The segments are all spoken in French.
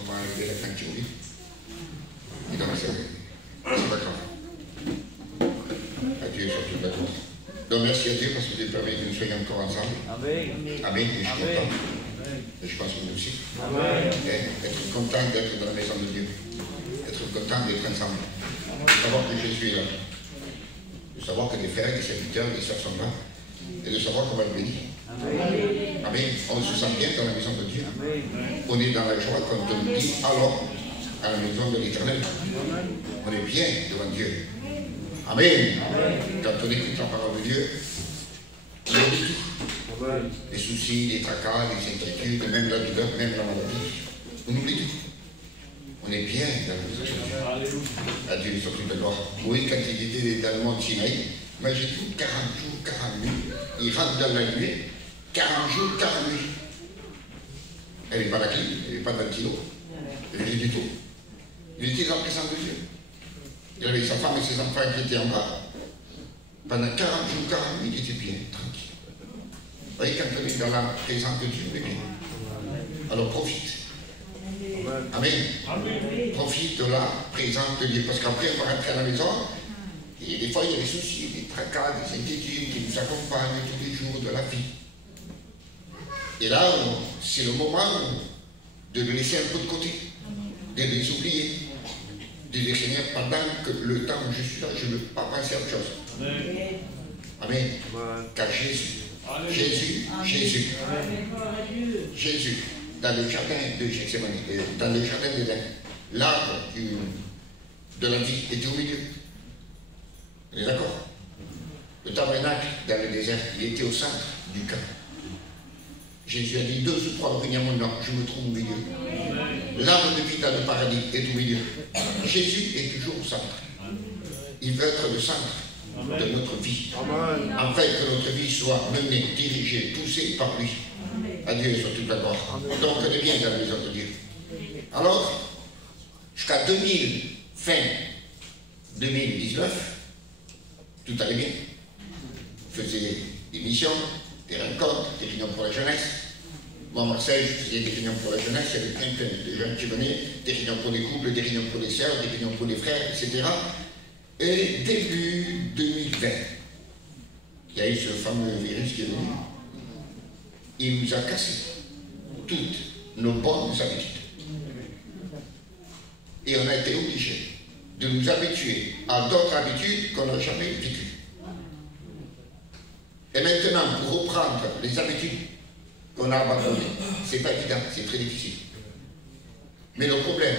on va enlever la peinture, oui. Et donc, c'est pas grave. Adieu sur toute la gloire. Donc, merci à Dieu parce que Dieu permet que nous soyons encore ensemble. Amen. Amen. Et je suis content. Et je pense que nous aussi. Amen. Être content d'être dans la maison de Dieu. Être content d'être ensemble. De savoir que Jésus est là. De savoir que des frères, des serviteurs, des sœurs sont là. Et de savoir qu'on va le bénir. Amen. Amen. On se sent bien dans la maison de Dieu. Amen. On est dans la joie quand on dit alors à la maison de l'Éternel. On est bien devant Dieu. Amen. Quand on écoute la parole de Dieu, on oublie tout. Les soucis, les tracas, les inquiétudes, même la douleur, même la maladie. On oublie tout. On est bien dans la maison de Dieu. Adieu sur toute la gloire. Oui, quand il était dans le monde Sinaï, moi j'ai tout 40 jours, 40 nuits. Il rentre dans la nuit, 40 jours, 40 nuits. Elle n'est pas la clé, elle n'est pas dans le kilo. Elle n'est du tout. Il était dans la présence de Dieu. Il avait sa femme et ses enfants qui étaient en bas. Pendant 40 jours, 40 nuits, il était bien, tranquille. Vous voyez, quand on est dans la présence de Dieu, on est bien. Alors profite. Amen. Amen. Profite de la présence de Dieu. Parce qu'après, on va rentrer à la maison. Et des fois, il y a des soucis, des tracas, des inquiétudes qui nous accompagnent tous les jours de la vie. Et là, c'est le moment de les laisser un peu de côté, de les oublier, de les Seigneur, pendant que le temps où je suis là, je ne veux pas penser à autre chose. Amen. Amen. Car Jésus, Jésus, dans le jardin de Gethsémani, dans le jardin d'Éden, l'arbre de la vie était au milieu. Vous êtes d'accord? Le tabernacle dans le désert, il était au centre du camp. Jésus a dit 2 ou 3 réunis à mon nom, je me trouve au milieu. L'arbre de vie dans le paradis est au milieu. Jésus est toujours au centre. Il veut être le centre de notre vie. Afin que notre vie soit menée, dirigée, poussée par lui. Adieu sur toute la gloire. Donc on est bien dans la maison de Dieu. Alors, jusqu'à fin 2019, tout allait bien. Je faisais des missions, des rencontres, des réunions pour la jeunesse. Moi, à Marseille, je faisais des réunions pour la jeunesse, il y avait plein de jeunes qui venaient, des réunions pour les couples, des réunions pour les sœurs, des réunions pour les frères, etc. Et début 2020, il y a eu ce fameux virus qui est venu. Il nous a cassé toutes nos bonnes habitudes. Et on a été obligé de nous habituer à d'autres habitudes qu'on n'a jamais vécues. Et maintenant, pour reprendre les habitudes qu'on a abandonnées, c'est pas évident, c'est très difficile. Mais le problème,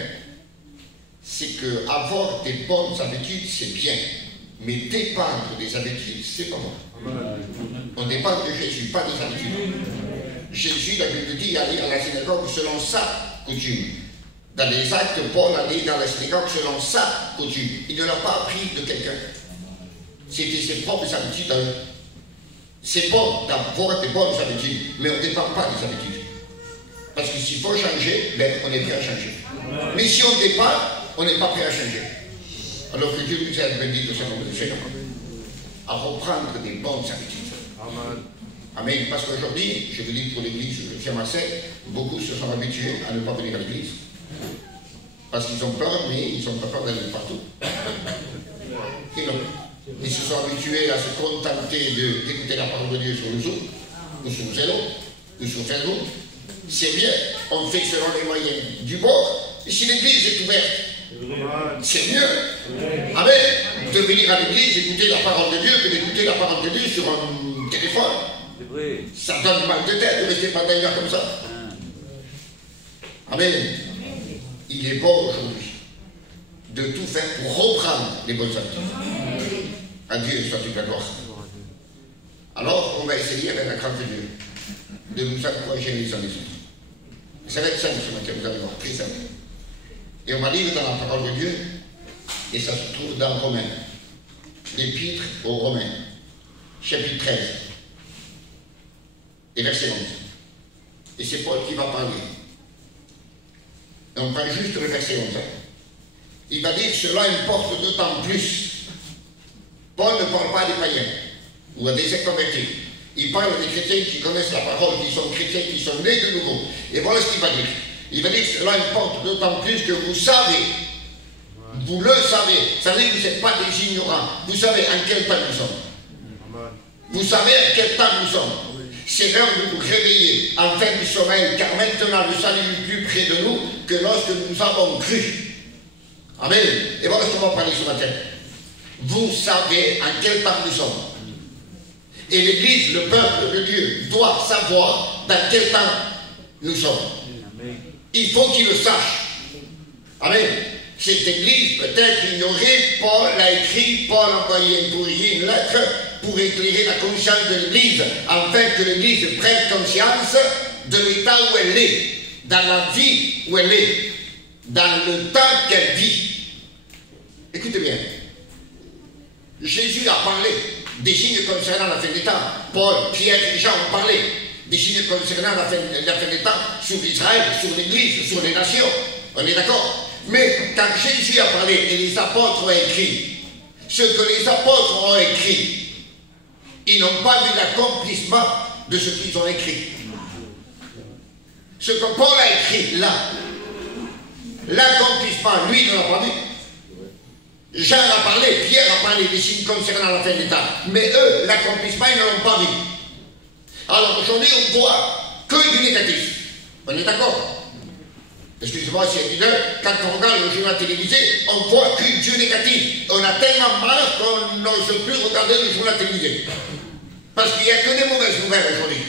c'est qu'avoir des bonnes habitudes, c'est bien. Mais dépendre des habitudes, c'est pas bon. On dépend de Jésus, pas des habitudes. Jésus, la Bible dit, allait à la synagogue selon sa coutume. Dans les actes, Paul allait dans la synagogue selon sa coutume. Il ne l'a pas appris de quelqu'un. C'était ses propres habitudes à eux. C'est bon d'avoir des bonnes habitudes, mais on ne dépend pas des habitudes. Parce que s'il faut changer, ben, on est prêt à changer. Mais si on dépend, on n'est pas prêt à changer. Alors que Dieu nous aide, béni de son nom du Seigneur, à reprendre des bonnes habitudes. Amen. Amen. Parce qu'aujourd'hui, je vous dis pour l'église, je suis à Marseille, beaucoup se sont habitués à ne pas venir à l'église. Parce qu'ils ont peur, mais ils n'ont pas peur d'aller partout. Et non. Ils se sont habitués à se contenter d'écouter la parole de Dieu sur le Zoom, ou sur Zello, ou sur Facebook. C'est bien, on fait selon les moyens du bord. Et si l'église est ouverte, c'est mieux. Amen. De venir à l'église, écouter la parole de Dieu, que d'écouter la parole de Dieu sur un téléphone. Ça donne mal de tête de rester pas d'ailleurs comme ça. Amen. Il est bon aujourd'hui de tout faire pour reprendre les bonnes habitudes. Adieu soit toute la gloire. Alors, on va essayer avec la grâce de Dieu de nous encourager les uns les autres. Ça va être simple ce matin, vous allez voir, très simple. Et on va lire dans la parole de Dieu, et ça se trouve dans Romains, l'épître aux Romains, chapitre 13, et verset 11. Et c'est Paul qui va parler. Et on prend juste le verset 11. Il va dire, cela importe d'autant plus. Paul ne parle pas des païens, ou à des inconvertis. Il parle des chrétiens qui connaissent la parole, qui sont chrétiens, qui sont nés de nouveau. Et voilà ce qu'il va dire. Il va dire que cela importe d'autant plus que vous savez. Vous le savez. Ça veut dire que vous n'êtes pas des ignorants. Vous savez en quel temps nous sommes. Vous savez à quel temps nous sommes. C'est l'heure de vous réveiller en fin du sommeil, car maintenant le salut est plus près de nous que lorsque nous avons cru. Amen. Et voilà ce qu'on va parler ce matin. Vous savez en quel temps nous sommes. Et l'Église, le peuple de Dieu, doit savoir dans quel temps nous sommes. Il faut qu'il le sache. Amen. Cette Église, peut-être ignorée, Paul l'a écrit, Paul a envoyé un courrier, une lettre, pour éclairer la conscience de l'Église, afin que l'Église prenne conscience de l'état où elle est, dans la vie où elle est, dans le temps qu'elle vit. Écoutez bien. Jésus a parlé des signes concernant la fin des temps. Paul, Pierre et Jean ont parlé des signes concernant la fin des temps sur Israël, sur l'Église, sur les nations. On est d'accord? Mais quand Jésus a parlé et les apôtres ont écrit, ce que les apôtres ont écrit, ils n'ont pas vu l'accomplissement de ce qu'ils ont écrit. Ce que Paul a écrit là, l'accomplissement, lui, il ne l'a pas vu. Jean a parlé, Pierre a parlé des signes concernant la fin des temps. Mais eux, l'accomplissement, ils ne l'ont pas vu. Alors aujourd'hui, on voit que du négatif. On est d'accord? Excusez-moi, c'est évident, quand on regarde le journal télévisé, on voit que Dieu négatif. On a tellement marre qu'on n'ose plus regarder le journal télévisé. Parce qu'il n'y a que des mauvaises nouvelles aujourd'hui.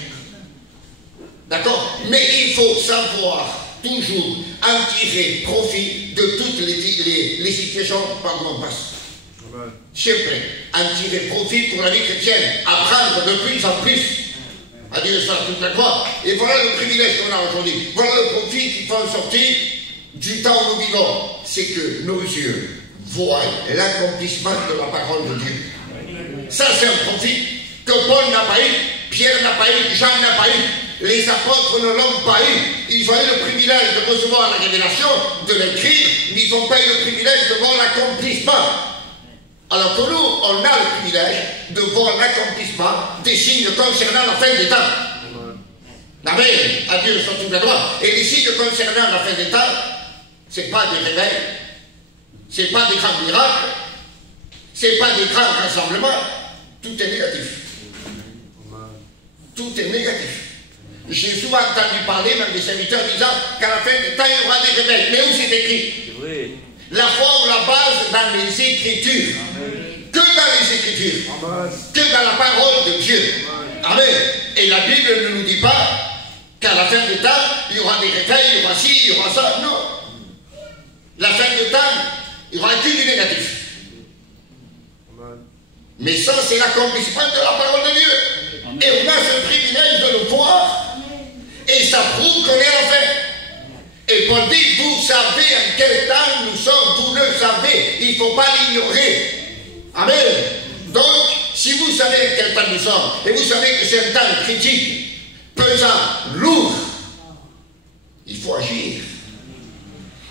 D'accord? Mais il faut savoir toujours en tirer profit de toutes les situations par où on passe. Sempre en tirer profit pour la vie chrétienne, apprendre de plus en plus à dire ça toute la gloire. Et voilà le privilège qu'on a aujourd'hui. Voilà le profit qu'il faut en sortir du temps où nous vivons. C'est que nos yeux voient l'accomplissement de la parole de Dieu. Ça, c'est un profit que Paul n'a pas eu, Pierre n'a pas eu, Jean n'a pas eu, les apôtres ne l'ont pas eu. Ils ont eu le privilège de recevoir la révélation, de l'écrire, mais ils n'ont pas eu le privilège de voir l'accomplissement. Alors que nous, on a le privilège de voir l'accomplissement des signes concernant la fin des temps. Amen. À Dieu soit toute la gloire. Et les signes concernant la fin des temps, ce n'est pas des réveils, ce n'est pas des grands miracles, ce n'est pas des grands rassemblements. Tout est négatif. Tout est négatif. J'ai souvent entendu parler, même des serviteurs, disant qu'à la fin des temps, il y aura des réveils. Mais où c'est écrit? La foi ou la base dans les Écritures. Amen. Que dans les Écritures. Amen. Que dans la parole de Dieu. Amen. Amen. Et la Bible ne nous dit pas qu'à la fin du temps, il y aura des réveils, il y aura ci, il y aura ça. Non. La fin du temps, il n'y aura que du négatif. Amen. Mais ça, c'est l'accomplissement de la parole de Dieu. Amen. Et on a ce privilège de le voir. Et ça prouve qu'on est en fin. Et Paul dit, vous savez en quel temps nous sommes, vous le savez, il ne faut pas l'ignorer. Amen. Donc, si vous savez en quel temps nous sommes, et vous savez que c'est un temps critique, pesant, lourd, il faut agir.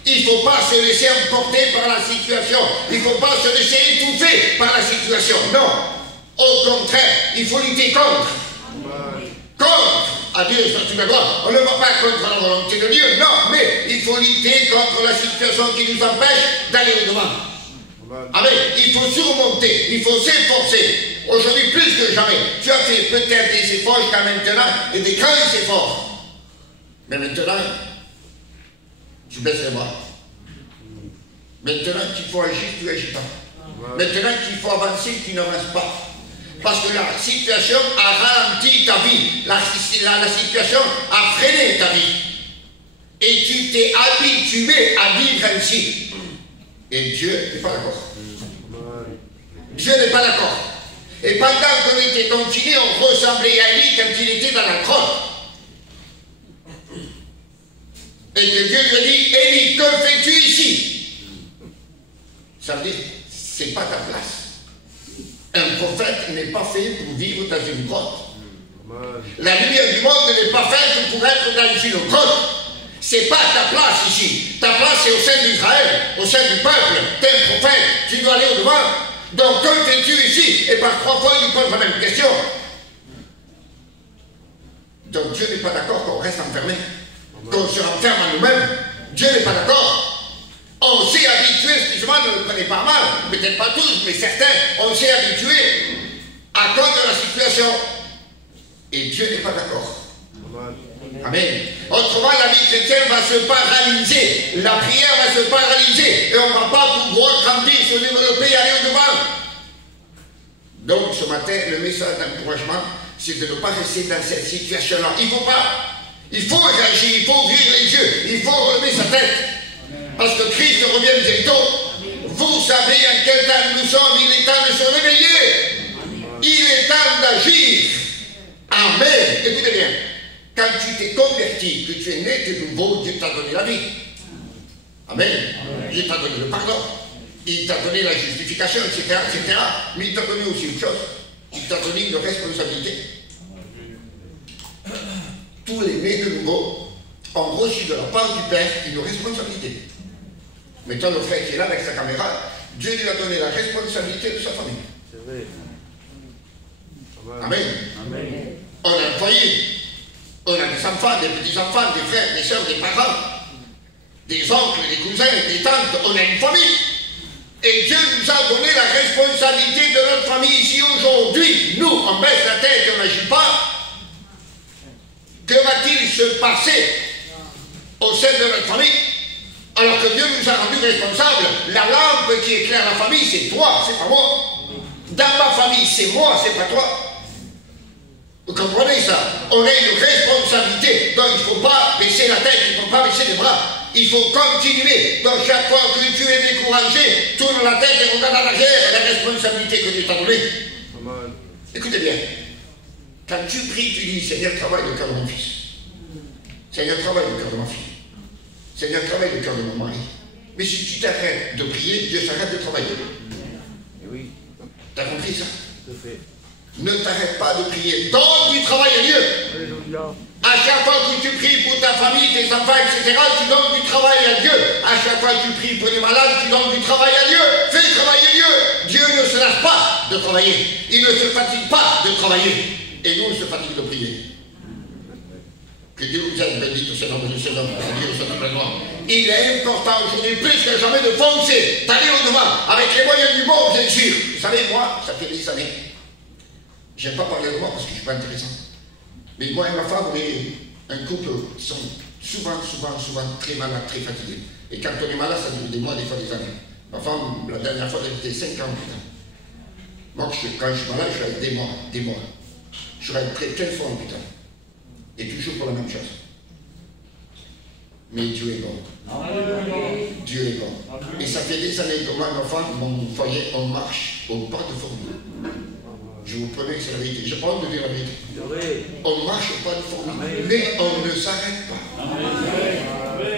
Il ne faut pas se laisser emporter par la situation, il ne faut pas se laisser étouffer par la situation. Non, au contraire, il faut lutter contre. Contre. À Dieu soit toute la gloire. On ne va pas contre la volonté de Dieu, non, mais il faut lutter contre la situation qui nous empêche d'aller au-devant. Amen. Il faut surmonter, il faut s'efforcer. Aujourd'hui, plus que jamais, tu as fait peut-être des efforts jusqu'à maintenant et des grands efforts. Mais maintenant, tu baisses les bras. Maintenant qu'il faut agir, tu n'agis pas. Maintenant qu'il faut avancer, tu n'avances pas. Parce que la situation a ralenti ta vie. La situation a freiné ta vie. Et tu t'es habitué à vivre ainsi. Et Dieu n'est pas d'accord. Dieu n'est pas d'accord. Et pendant qu'on était confinés, on ressemblait à lui quand il était dans la grotte. Et que Dieu lui a dit, Élie, que fais-tu ici? Ça veut dire, c'est pas ta place. Un prophète n'est pas fait pour vivre dans une grotte. La lumière du monde n'est pas faite pour être dans une grotte. C'est pas ta place ici. Ta place c'est au sein d'Israël, au sein du peuple. Tu es un prophète, tu dois aller au-devant. Donc que fais-tu ici? Et par 3 fois, il lui pose la même question. Donc Dieu n'est pas d'accord qu'on reste enfermé. qu'on se renferme à nous-mêmes. Dieu n'est pas d'accord. On s'est habitué, excusez-moi, ne le prenez pas mal, peut-être pas tous, mais certains, on s'est habitué à cause de la situation. Et Dieu n'est pas d'accord. Amen. Autrement, la vie chrétienne va se paralyser. La prière va se paralyser. Et on ne va pas pouvoir grandir, se développer et aller au-devant. Donc, ce matin, le message d'encouragement, c'est de ne pas rester dans cette situation-là. Il ne faut pas. Il faut réagir, il faut ouvrir les yeux, il faut relever sa tête. Parce que Christ revient bientôt. Vous savez en quel temps nous sommes. Il est temps de se réveiller. Il est temps d'agir. Amen. Écoutez bien. Quand tu t'es converti, que tu es né de nouveau, Dieu t'a donné la vie. Amen. Dieu t'a donné le pardon. Il t'a donné la justification, etc., etc. Mais il t'a donné aussi une chose. Il t'a donné une responsabilité. Tous les nés de nouveau ont reçu de la part du Père une responsabilité. Maintenant, le frère qui est là avec sa caméra, Dieu lui a donné la responsabilité de sa famille. C'est vrai. Amen. Amen. On a un foyer. On a des enfants, des petits-enfants, des frères, des soeurs, des parents, des oncles, des cousins, des tantes. On a une famille. Et Dieu nous a donné la responsabilité de notre famille ici aujourd'hui. Nous, on baisse la tête et on n'agit pas. Que va-t-il se passer au sein de notre famille alors que Dieu nous a rendus responsables? La lampe qui éclaire la famille, c'est toi, c'est pas moi. Dans ma famille, c'est moi, c'est pas toi. Vous comprenez ça? On a une responsabilité. Donc il ne faut pas baisser la tête, il ne faut pas baisser les bras. Il faut continuer. Donc chaque fois que tu es découragé, tourne la tête et regarde en arrière la responsabilité que Dieu t'a donnée. Écoutez bien. Quand tu pries, tu dis, Seigneur, travaille le cœur de mon fils. Seigneur, travaille le cœur de ma fille. Seigneur, travaille le cœur de mon mari. Mais si tu t'arrêtes de prier, Dieu s'arrête de travailler. Oui. T'as compris ça? Ne t'arrête pas de prier. Donne du travail à Dieu. À chaque fois que tu pries pour ta famille, tes enfants, etc., tu donnes du travail à Dieu. À chaque fois que tu pries pour les malades, tu donnes du travail à Dieu. Fais travailler Dieu. Dieu ne se lasse pas de travailler. Il ne se fatigue pas de travailler. Et nous, on se fatigue de prier. Que Dieu vous aide, bénite au Seigneur, Dieu au Seigneur. Il est important aujourd'hui, plus que jamais, de foncer, d'aller au-devant, avec les moyens du monde, bien sûr. Vous savez, moi, ça fait des années. Je n'aime pas parler de moi parce que je ne suis pas intéressant. Mais moi et ma femme, on est un couple qui sont souvent très malades, très fatigués. Et quand on est malade, ça dure des mois, des fois des années. Ma femme, la dernière fois, elle était 5 ans, putain. Moi, quand je suis malade, je suis avec des mois. Je serai très fort en putain. Et toujours pour la même chose. Mais Dieu est bon. Dieu est bon. Et ça fait des années que moi et ma femme, mon foyer, on marche au pas de fourmi. Je vous promets que c'est la vérité. Je parle de dire la vérité. On marche au pas de fourmi. Mais on ne s'arrête pas.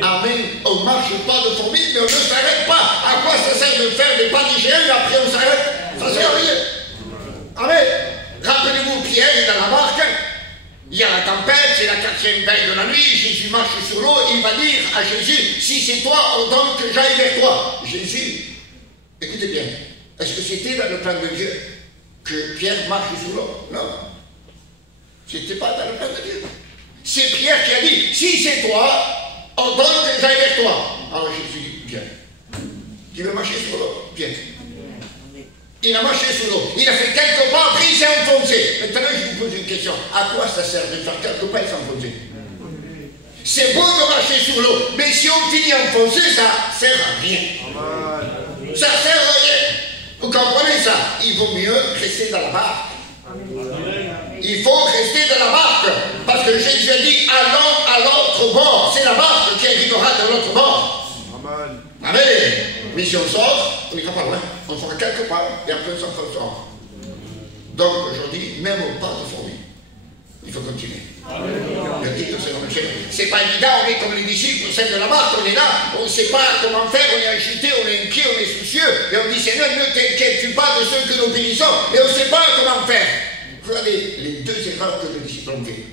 Amen. On ne marche pas de fourmi, mais on ne s'arrête pas. À quoi ça sert de faire des pas d'hygiène et après on s'arrête? Ça sert à rien. Amen. Rappelez-vous, Pierre est dans la barque. Il y a la tempête, c'est la 4e veille de la nuit, Jésus marche sur l'eau, il va dire à Jésus, si c'est toi, ordonne que j'aille vers toi. Jésus, écoutez bien, est-ce que c'était dans le plan de Dieu que Pierre marche sur l'eau? Non. C'était pas dans le plan de Dieu. C'est Pierre qui a dit, si c'est toi, ordonne que j'aille vers toi. Alors Jésus dit, Pierre, tu veux marcher sur l'eau? Pierre. Il a marché sur l'eau. Il a fait quelques pas, après il s'est enfoncé. Maintenant, je vous pose une question. À quoi ça sert de faire quelques pas et s'enfoncer? C'est beau de marcher sur l'eau, mais si on finit enfoncé, ça ne sert à rien. Ça ne sert à rien. Vous comprenez ça? Il vaut mieux rester dans la barque. Il faut rester dans la barque. Parce que Jésus a dit, allons à l'autre bord. C'est la barque qui arrivera de l'autre bord. Amen. Mais si on sort, on n'ira pas loin. On fera quelques pas et après on s'en sort. Donc aujourd'hui, même au pas de fourmi, il faut continuer. Le titre, c'est pas évident, on est comme les disciples, celle de la barque, on est là, on ne sait pas comment faire, on est agité, on est inquiet, on est soucieux, et on dit Seigneur, ne t'inquiète-tu pas de ceux que nous périssons, et on ne sait pas comment faire. Regardez les 2 erreurs que les disciples ont fait.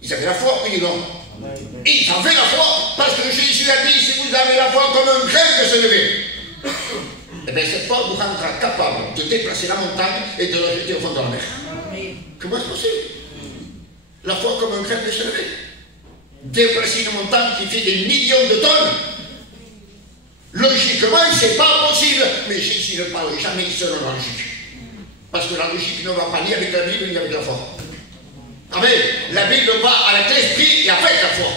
Ils avaient la foi, oui ou non? Ils avaient la foi, parce que Jésus a dit, si vous avez la foi comme un grain de se lever, et bien cette foi vous rendra capable de déplacer la montagne et de la jeter au fond de la mer. Comment est-ce possible? La foi comme un grain de se lever. déplacer une montagne qui fait des millions de tonnes. Logiquement, c'est pas possible. Mais Jésus ne parle jamais selon la logique. Parce que la logique ne va pas ni avec la Bible ni avec la foi. Amen. La Bible va avec l'esprit et avec la foi,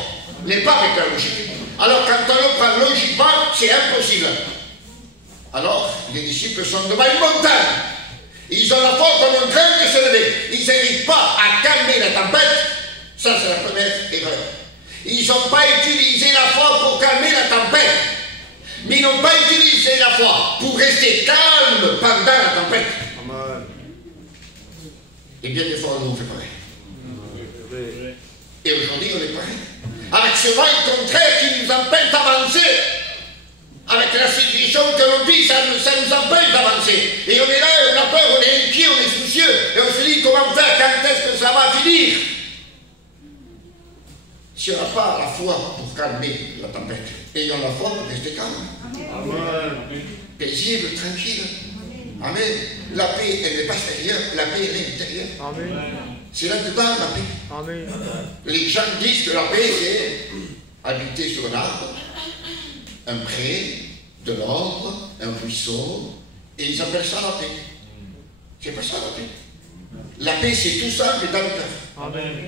mais pas avec la logique. Alors quand on le prend logiquement, c'est impossible. Alors, les disciples sont devant une montagne. Ils ont la foi comme un train de se lever. Ils n'arrivent pas à calmer la tempête. Ça, c'est la première erreur. Ils n'ont pas utilisé la foi pour calmer la tempête. Mais ils n'ont pas utilisé la foi pour rester calme pendant la tempête. Amen. Et bien des fois, on fait pareil. Et aujourd'hui, on est pareil. Avec ce vent contraire qui nous empêche d'avancer. Avec la situation que l'on vit, ça nous empêche d'avancer. Et on est là, on a peur, on est inquiet, on est soucieux. Et on se dit comment faire, quand est-ce que ça va finir? Si on n'a pas la foi pour calmer la tempête, ayons la foi pour rester calme. Amen. Paisible, tranquille. Amen. La paix, elle n'est pas extérieure, la paix, elle est intérieure. Amen. C'est là-dedans la paix. Amen. Les gens disent que la paix, c'est habiter sur un arbre, un pré, de l'ombre, un ruisseau, et ils appellent ça la paix. C'est pas ça la paix. La paix, c'est tout simple dans le cœur. Amen.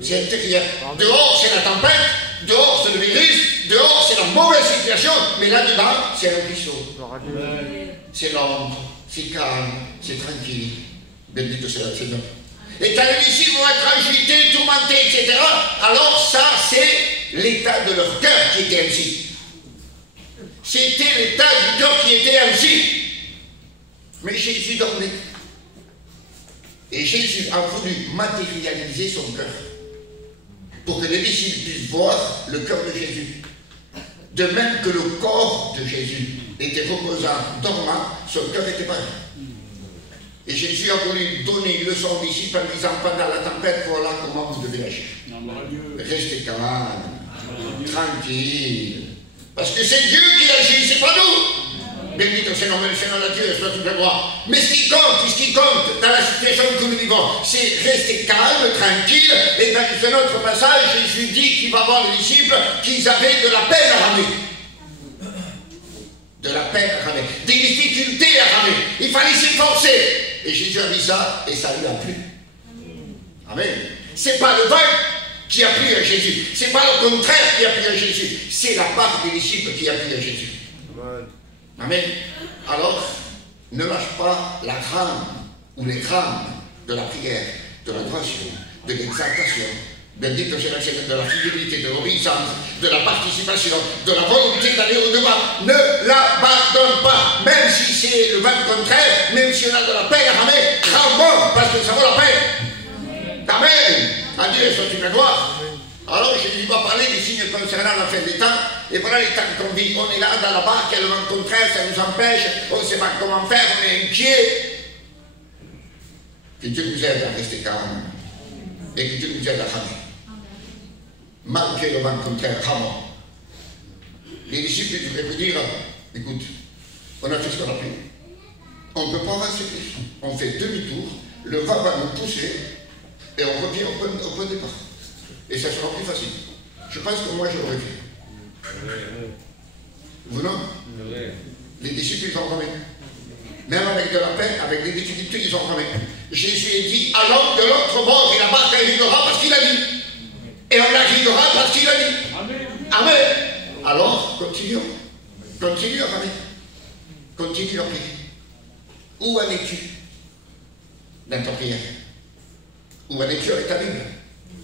C'est intérieur. Dehors, c'est la tempête, dehors, c'est le virus, dehors, c'est la mauvaise situation, mais là-dedans, c'est un ruisseau. C'est l'ombre, c'est calme, c'est tranquille. Bendito soit le Seigneur. Et quand les disciples vont être agités, tourmentés, etc., alors ça, c'est l'état de leur cœur qui était ainsi. C'était l'état du cœur qui était ainsi. Mais Jésus dormait. Et Jésus a voulu matérialiser son cœur pour que les disciples puissent voir le cœur de Jésus. De même que le corps de Jésus était reposant, dormant, son cœur était pareil. Et Jésus a voulu donner une leçon aux disciples en disant pendant la tempête, voilà comment vous devez agir. Restez calme, tranquille. Parce que c'est Dieu qui agit, c'est pas nous. Bénito c'est le Seigneur de Dieu, soit toute la gloire. Mais ce qui compte dans la situation que nous vivons, c'est rester calme, tranquille. Et dans un autre passage, Jésus dit qu'il va voir les disciples qu'ils avaient de la peine à ramer. De la peine à ramer. Des difficultés à ramer. Il fallait s'efforcer. Et Jésus a dit ça, et ça lui a plu. Amen. C'est pas le vin qui a plu à Jésus. C'est pas le contraire qui a plu à Jésus. C'est la part des disciples qui a plu à Jésus. Amen. Amen. Alors, ne lâche pas la trame ou les trames de la prière, de l'adoration, de l'exaltation. Bendito soit le Seigneur, de la fidélité, de l'obéissance, de la participation, de la volonté d'aller au-devant. Ne l'abandonne pas, même si c'est le vent contraire, même si on a de la peine à ramer, crame-moi, parce que ça vaut la peine. Amen. À Dieu soit une gloire. Alors Jésus va parler des signes concernant la fin des temps, et voilà les temps qu'on vit. On est là dans la barque, il y a le vent contraire, ça nous empêche, on ne sait pas comment faire, on est inquiet. Que Dieu nous aide à rester calme, et que Dieu nous aide à ramer. Malgré le vent contraire, ramons. Les disciples devraient vous dire, écoute, on a fait ce qu'on a fait. On ne peut pas avancer plus. On fait demi-tour, le vent va nous pousser, et on revient au point de départ. Et ça sera plus facile. Je pense que moi je l'aurais fait. Vous non? Les disciples ils ont ramé. Même avec de la peine, avec des difficultés, ils ont ramé. Jésus a dit, allons de l'autre bord, et la barque arrivera parce qu'il a dit. Et on arrivera parce qu'il a dit. Amen. Amen. Alors, continuons. Continue à ramer. Continue à prier. Où en es-tu dans ta prière? Où en es-tu avec ta Bible?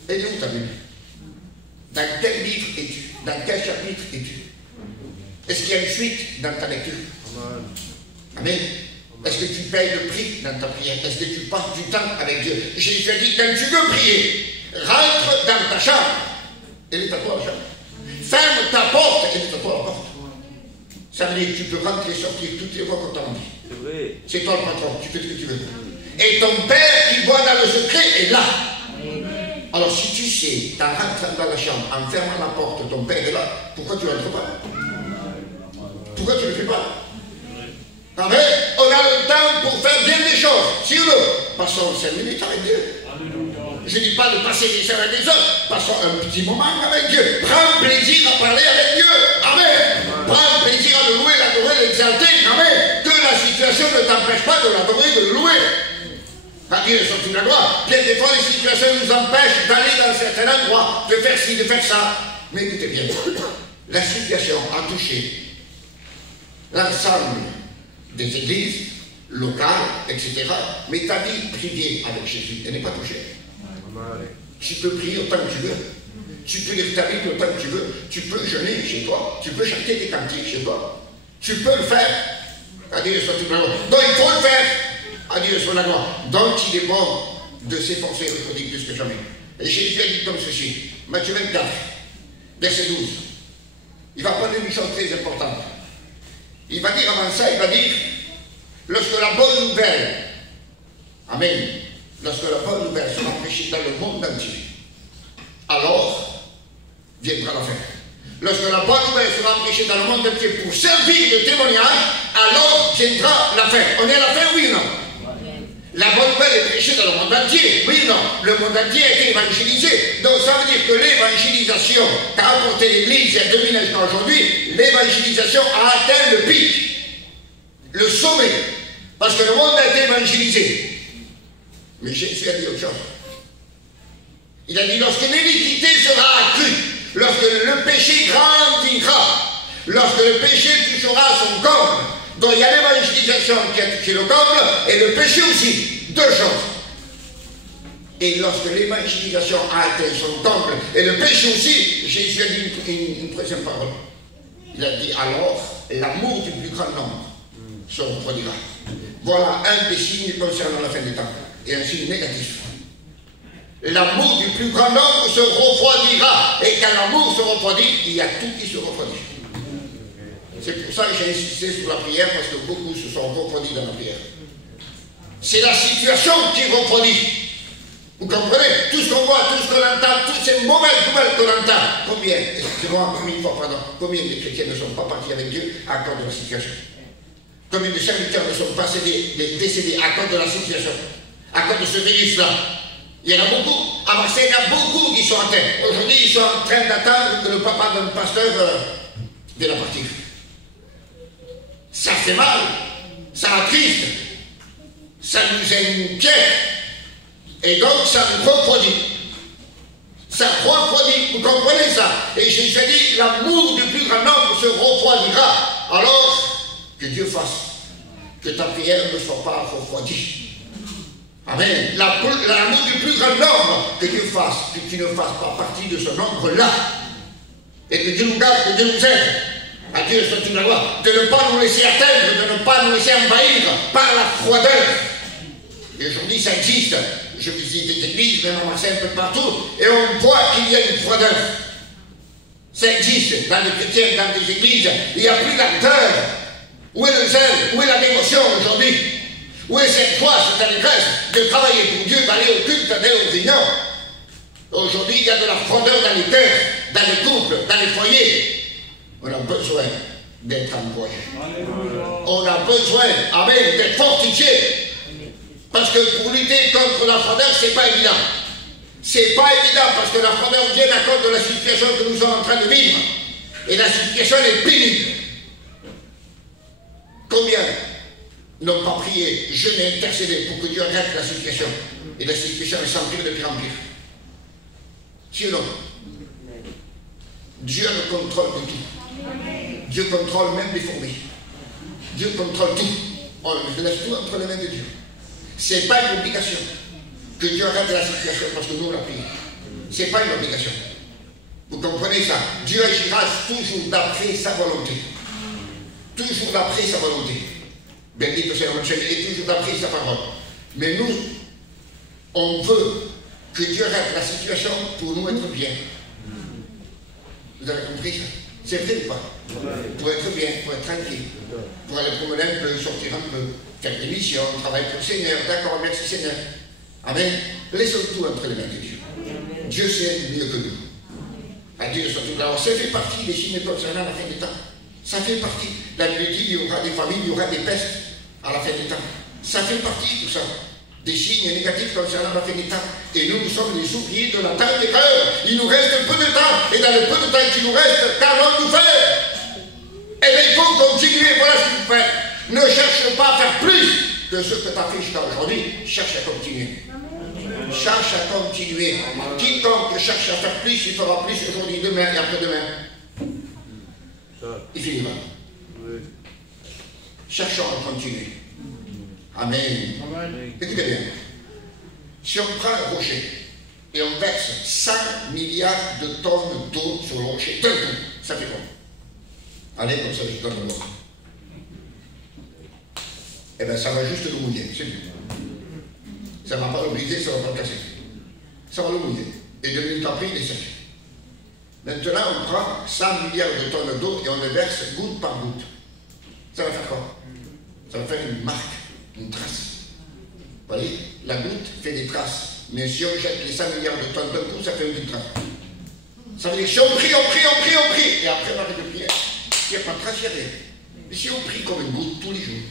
Elle est où ta Bible? Dans quel livre es-tu? Dans quel chapitre es-tu? Est-ce qu'il y a une fuite dans ta lecture? Amen. Amen. Est-ce que tu payes le prix dans ta prière? Est-ce que tu passes du temps avec Dieu? Jésus a dit, quand tu veux prier, rentre dans ta chambre. Elle est à toi la chambre. Ferme ta porte, elle est à toi la porte. Ça veut dire que tu peux rentrer et sortir toutes les fois qu'on t'a dit. C'est toi le patron, tu fais ce que tu veux. Et ton Père qui voit dans le secret est là. Alors si tu sais, tu rentres dans la chambre en fermant la porte, ton Père est là, pourquoi tu ne rentres pas? Pourquoi tu ne le fais pas? Amen. On a le temps pour faire bien des choses, si ou non? Passons 5 minutes avec Dieu. Je ne dis pas de passer des heures et des heures. Passons un petit moment avec Dieu. Prends plaisir à parler avec Dieu. Amen. Prends plaisir à le louer, l'adorer, l'exalter. Amen. Que la situation ne t'empêche pas de l'adorer, de le louer. À Dieu soit toute la gloire. Bien des fois, les situations nous empêchent d'aller dans certains endroits, de faire ci, de faire ça. Mais écoutez bien, la situation a touché l'ensemble des églises locales, etc. Mais ta vie privée avec Jésus, elle n'est pas touchée. Tu peux prier autant que tu veux. Tu peux lire ta Bible autant que tu veux. Tu peux jeûner chez toi. Tu peux chanter des cantiques chez toi. Tu peux le faire. À Dieu soit toute la gloire. Donc il faut le faire. À Dieu soit la gloire. Donc il est bon de s'efforcer et de dire plus que jamais. Et Jésus a dit comme ceci, Matthieu 24, verset 12. Il va prendre une chose très importante. Il va dire avant ça, il va dire, lorsque la bonne nouvelle, amen, lorsque la bonne nouvelle sera prêchée dans le monde entier, alors viendra la fin. Lorsque la bonne nouvelle sera prêchée dans le monde entier pour servir de témoignage, alors viendra la fin. On est à la fin, oui ou non? La bonne nouvelle est prêchée dans le monde entier, oui ou non? Le monde entier a été évangélisé. Donc ça veut dire que l'évangélisation qu'a apporté l'Église il y a 2000 ans aujourd'hui, l'évangélisation a atteint le pic, le sommet, parce que le monde a été évangélisé. Mais Jésus a dit autre chose. Il a dit, lorsque l'iniquité sera accrue, lorsque le péché grandira, lorsque le péché touchera son comble, donc il y a l'évangélisation qui a touché le comble et le péché aussi. Deux choses. Et lorsque l'évangélisation a atteint son comble et le péché aussi, Jésus a dit une troisième parole. Il a dit alors, l'amour du plus grand nombre se refroidira. Voilà un des signes concernant la fin des temps. Et un signe négatif. L'amour du plus grand nombre se refroidira. Et quand l'amour se refroidit, il y a tout qui se refroidit. C'est pour ça que j'ai insisté sur la prière, parce que beaucoup se sont refroidis dans la prière. C'est la situation qui refroidit. Vous comprenez? Tout ce qu'on voit, tout ce qu'on entend, toutes ces mauvaises nouvelles qu'on entend. Combien, excusez-moi, une fois, pardon, combien de chrétiens ne sont pas partis avec Dieu à cause de la situation? Combien de serviteurs ne sont pas décédés à cause de la situation? À cause de ce virus-là? Il y en a beaucoup. À Marseille, il y en a beaucoup qui sont atteints. Aujourd'hui, ils sont en train d'attendre que le papa d'un pasteur vienne partir. Ça fait mal, ça attriste, ça nous inquiète, et donc ça nous refroidit. Ça refroidit, vous comprenez ça? Et Jésus a dit, l'amour du plus grand nombre se refroidira. Alors, que Dieu fasse que ta prière ne soit pas refroidie. Amen. L'amour du plus grand nombre, que Dieu fasse, que tu ne fasses pas partie de ce nombre-là. Et que Dieu nous garde, que Dieu nous aide. À Dieu soit toute la gloire, de ne pas nous laisser atteindre, de ne pas nous laisser envahir par la froideur. Et aujourd'hui, ça existe. Je visite des églises, même à Marseille, un peu partout, et on voit qu'il y a une froideur. Ça existe dans les chrétiens, dans des églises. Il n'y a plus d'acteur. Où est le zèle? Où est la dévotion aujourd'hui? Où est cette foi, cette allégresse de travailler pour Dieu, d'aller au culte, d'aller aux réunions? Aujourd'hui, il y a de la froideur dans les cœurs, dans les couples, dans les foyers. On a besoin d'être envoyé. On a besoin, amen, d'être fortifié. Parce que pour lutter contre la froideur, c'est pas évident. C'est pas évident parce que la froideur vient à cause de la situation que nous sommes en train de vivre. Et la situation est pénible. Combien n'ont pas prié, jeûné, intercédé pour que Dieu arrête la situation? Et la situation est s'empire de pire en pire. Si ou non? Dieu a le contrôle de tout. Dieu contrôle même les fourmis. Dieu contrôle tout. On laisse tout entre les mains de Dieu. Ce n'est pas une obligation que Dieu arrête la situation parce que nous on l'a prié. Ce n'est pas une obligation. Vous comprenez ça? Dieu agira toujours d'après sa volonté. Toujours d'après sa volonté. Béni que c'est notre Dieu, et toujours d'après sa parole. Mais nous, on veut que Dieu arrête la situation pour nous être bien. Vous avez compris ça? C'est vrai ou pas? Pour être bien, pour être tranquille, pour aller promener un peu, sortir un peu, faire des missions, travailler pour le Seigneur. D'accord, merci Seigneur. Amen. Laissons tout entre les mains de Dieu. Dieu sait mieux que nous. À Dieu soit tout là. Ça fait partie des signes concernant la fin des temps. Ça fait partie. La Bible dit qu'il y aura des famines, il y aura des pestes à la fin des temps. Ça fait partie de tout ça. des signes négatifs concernant la fin des temps. Et nous sommes les ouvriers de la terre des cœurs. Il nous reste peu de temps. Et dans le peu de temps qui nous reste, qu'allons-nous faire? Eh bien, il faut continuer. Voilà ce qu'il faut faire. Ne cherche pas à faire plus que ce que tu as fait jusqu'à aujourd'hui. Cherche à continuer. Cherche à continuer. Quiconque cherche à faire plus, il fera plus aujourd'hui, demain et après-demain. Il finira. Cherchons à continuer. Amen. Écoutez bien. Si on prend un rocher et on verse 100 milliards de tonnes d'eau sur le rocher, d'un coup, ça fait quoi? Allez, comme ça, je donne le mot. Eh bien, ça va juste le mouiller, c'est tout. Ça ne va pas le briser, ça ne va pas le casser. Ça va le mouiller. Et 2 minutes après, il est sec. Maintenant, on prend 100 milliards de tonnes d'eau et on le verse goutte par goutte. Ça va faire quoi? Ça va faire une marque, une trace. Vous voyez? La goutte fait des traces. Mais si on jette les 100 milliards de tonnes d'un coup, ça fait une trace. Ça veut dire que si on prie, et après on arrête de prier, il n'y a pas de trace, il n'y a rien. Mais si on prie comme une goutte tous les jours,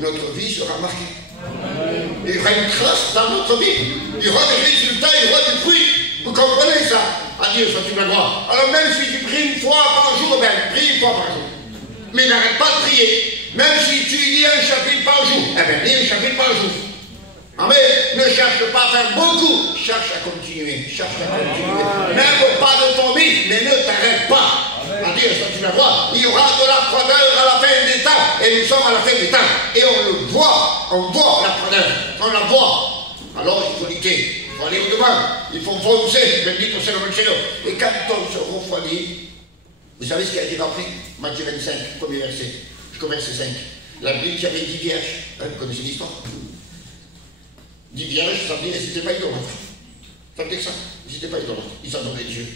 notre vie sera marquée. Il y aura une trace dans notre vie. Il y aura des résultats, il y aura des fruits. Vous comprenez ça? À Dieu soit la gloire. Alors même si tu pries une fois par jour, ben prie une fois par jour. Mais n'arrête pas de prier. Même si tu lis un chapitre par jour, eh bien lis un chapitre par jour. Amen. Ne cherche pas à faire beaucoup. Cherche à continuer. Même au pas de ton vie, mais ne t'arrête pas. À Dieu soit la gloire. Il y aura de la froideur à la fin des temps. Et nous sommes à la fin des temps. Et on le voit. On voit la froideur. On la voit. Alors il faut lutter. Il faut aller au-devant. Il faut foncer. Bendito sea le nom du Seigneur. Et quand on se refroidit, vous savez ce qui a été après? Matthieu 25, premier verset. Jusqu'au verset 5. La Bible qui avait 10 vierges. Vous connaissez l'histoire? 10 vierges, ça veut dire qu'ils n'étaient pas idolâtres. Ça veut dire ça. Ils n'étaient pas idolâtres. Ils s'endormaient Dieu.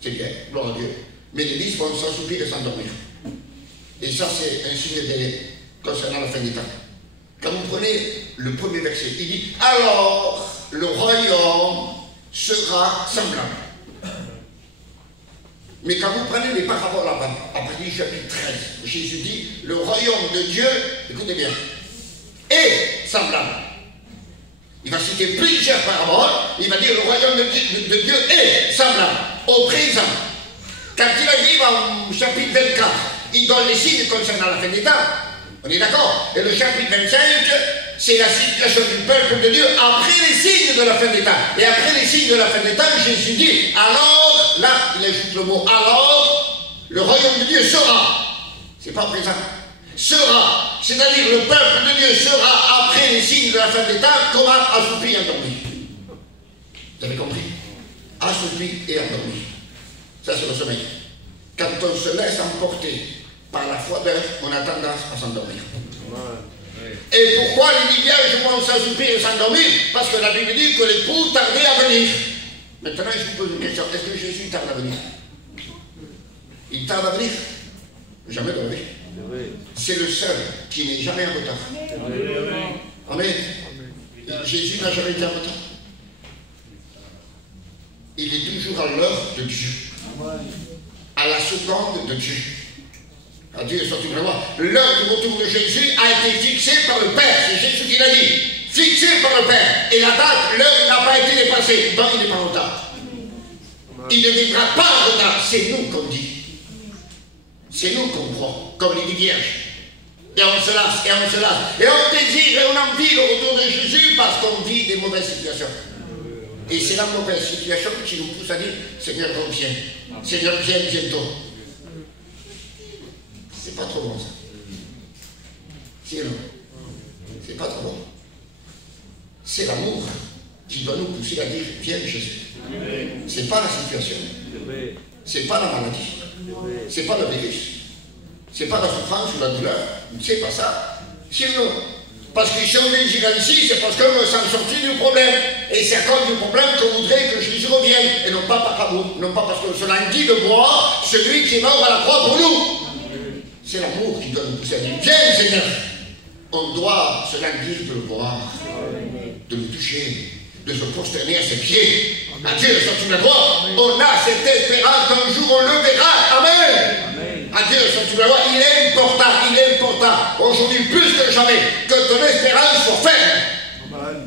C'est bien, gloire à Dieu. Mais les 10 vont sans soupir et s'endormir. Et ça, c'est un signe de concernant la fin des temps. Quand vous prenez le premier verset, il dit « Alors, le royaume sera semblable. » Mais quand vous prenez les paraboles là-bas, à partir du chapitre 13, Jésus dit « Le royaume de Dieu, écoutez bien, est semblable. » Il va citer plusieurs paraboles, il va dire « Le royaume de Dieu est semblable au présent. » Quand il arrive au chapitre 24, il donne les signes concernant la fin des temps. On est d'accord? Et le chapitre 25, c'est la situation du peuple de Dieu après les signes de la fin des temps. Et après les signes de la fin des temps, Jésus dit, alors, là, il ajoute le mot, alors, le royaume de Dieu sera. C'est pas présent. Sera. C'est-à-dire, le peuple de Dieu sera après les signes de la fin des temps, comment assoupi et endormi. Vous avez compris? Assoupi et endormi. Ça, c'est le sommeil. Quand on se laisse emporter par la froideur, on a tendance à s'endormir. Et pourquoi les 10 vierges vont s'assoupir et s'endormir? Parce que la Bible dit que l'époux tardait à venir. Maintenant, je vous pose une question. Est-ce que Jésus tarde à venir? Il tarde à venir? Jamais de venir. C'est le seul qui n'est jamais en retard. Amen. Jésus n'a jamais été en retard. Il est toujours à l'heure de Dieu. À la seconde de Dieu. À Dieu soit tout gloire. L'heure du retour de Jésus a été fixée par le Père. C'est Jésus qui l'a dit. Fixée par le Père. Et la date, l'heure n'a pas été dépassée. Donc il n'est pas en retard. Il ne viendra pas en retard. C'est nous qu'on dit. C'est nous qu'on croit. Comme les 10 vierges. Et on se lasse, et on se lasse. Et on désire et on envie le retour de Jésus parce qu'on vit des mauvaises situations. Et c'est la mauvaise situation qui nous pousse à dire Seigneur, reviens. Seigneur, viens bientôt. C'est pas trop bon ça. C'est non. C'est pas trop bon. C'est l'amour qui doit nous pousser à dire viens Jésus. C'est pas la situation. C'est pas la maladie. C'est pas le virus. C'est pas la souffrance ou la douleur. C'est pas ça. Sinon, parce que si on est ici, c'est parce qu'on s'en sortit du problème. Et c'est à cause du problème qu'on voudrait que Jésus revienne. Et non pas par amour. Non pas parce qu'on se languit de voir celui qui est mort à la croix pour nous. C'est l'amour qui doit nous pousser à dire viens Seigneur. On doit se languir de le voir, de le toucher, de se prosterner à ses pieds. À Dieu, soit la gloire. On a cette espérance qu'un jour on le verra. Amen. À Dieu, soit la gloire. Il est important, aujourd'hui plus que jamais, que ton espérance l'espérance soit ferme.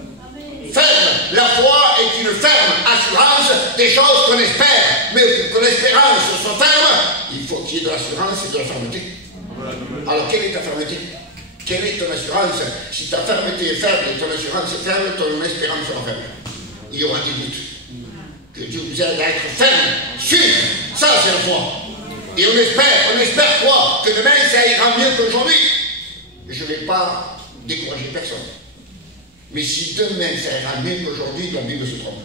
Ferme. La foi est une ferme assurance des choses qu'on espère. Mais pour que l'espérance soit ferme, il faut qu'il y ait de l'assurance et de la fermeté. Alors, quelle est ta fermeté? Quelle est ton assurance? Si ta fermeté est ferme et ton assurance est ferme, ton espérance sera ferme. Il y aura des doutes. Que Dieu vous aide à être ferme, sûr. Ça, c'est la foi. Et on espère quoi? Que demain, ça ira mieux qu'aujourd'hui. Je ne vais pas décourager personne. Mais si demain, ça ira mieux qu'aujourd'hui, la Bible se trompe.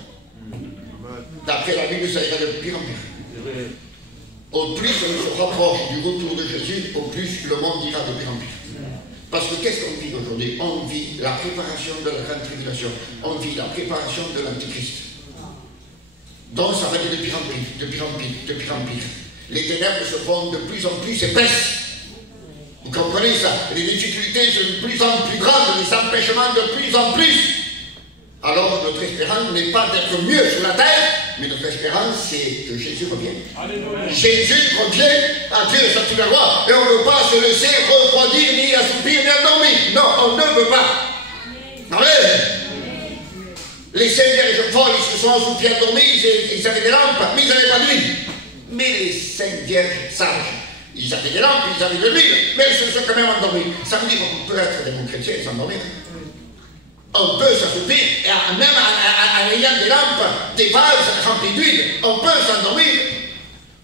D'après la Bible, ça ira de pire en pire. Au plus on se rapproche du retour de Jésus, au plus le monde ira de pire en pire. Parce que qu'est-ce qu'on vit aujourd'hui? On vit la préparation de la grande tribulation. On vit la préparation de l'Antéchrist. Donc ça va aller de pire en pire, de pire en pire, de pire en pire. Les ténèbres se font de plus en plus épaisses. Vous comprenez ça? Les difficultés sont de plus en plus grandes, les empêchements de plus en plus. Alors notre espérance n'est pas d'être mieux sur la terre, mais notre espérance c'est que Jésus revienne. Alléluia. Jésus revient à Dieu, ça tu vas voir. Et on ne veut pas se laisser refroidir, ni assoupir, ni endormir. Non, on ne veut pas. Amen. Les 5 vierges folles, ils se sont assoupis, endormis, ils avaient des lampes, mais ils n'avaient pas d'huile. Mais les 5 vierges sages, ils avaient des lampes, ils avaient de l'huile, mais ils se sont quand même endormis. Ça veut dire qu'on peut être des bons chrétiens et s'endormir. On peut s'assoupir, même en ayant des lampes, des vases remplis d'huile, on peut s'endormir.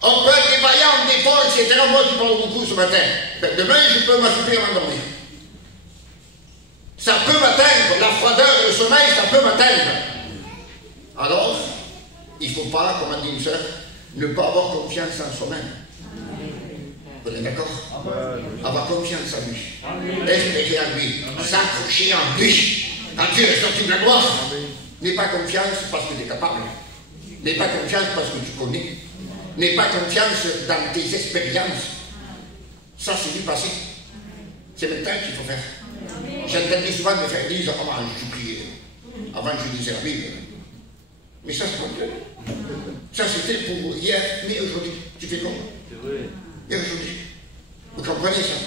On peut être défaillant, des fois, etc. Moi, je parle beaucoup ce matin. Ben, demain, je peux m'assoupir et m'endormir. Ça peut m'atteindre, la froideur et le sommeil, ça peut m'atteindre. Alors, il ne faut pas, comme a dit une sœur, ne pas avoir confiance en soi-même. Vous êtes d'accord? Avoir confiance en lui. Espérer en lui. S'accrocher en lui. À Dieu est sorti de la gloire. N'aie pas confiance parce que tu es capable. N'aie pas confiance parce que tu connais. N'aie pas confiance dans tes expériences. Ça, c'est du passé. C'est maintenant qu'il faut faire. J'entendais souvent mes frères dire avant je priais, avant je lisais la Bible. Mais ça, c'est pas vrai. Ça, c'était pour hier, mais aujourd'hui. Tu fais comment? Et aujourd'hui. Vous comprenez ça?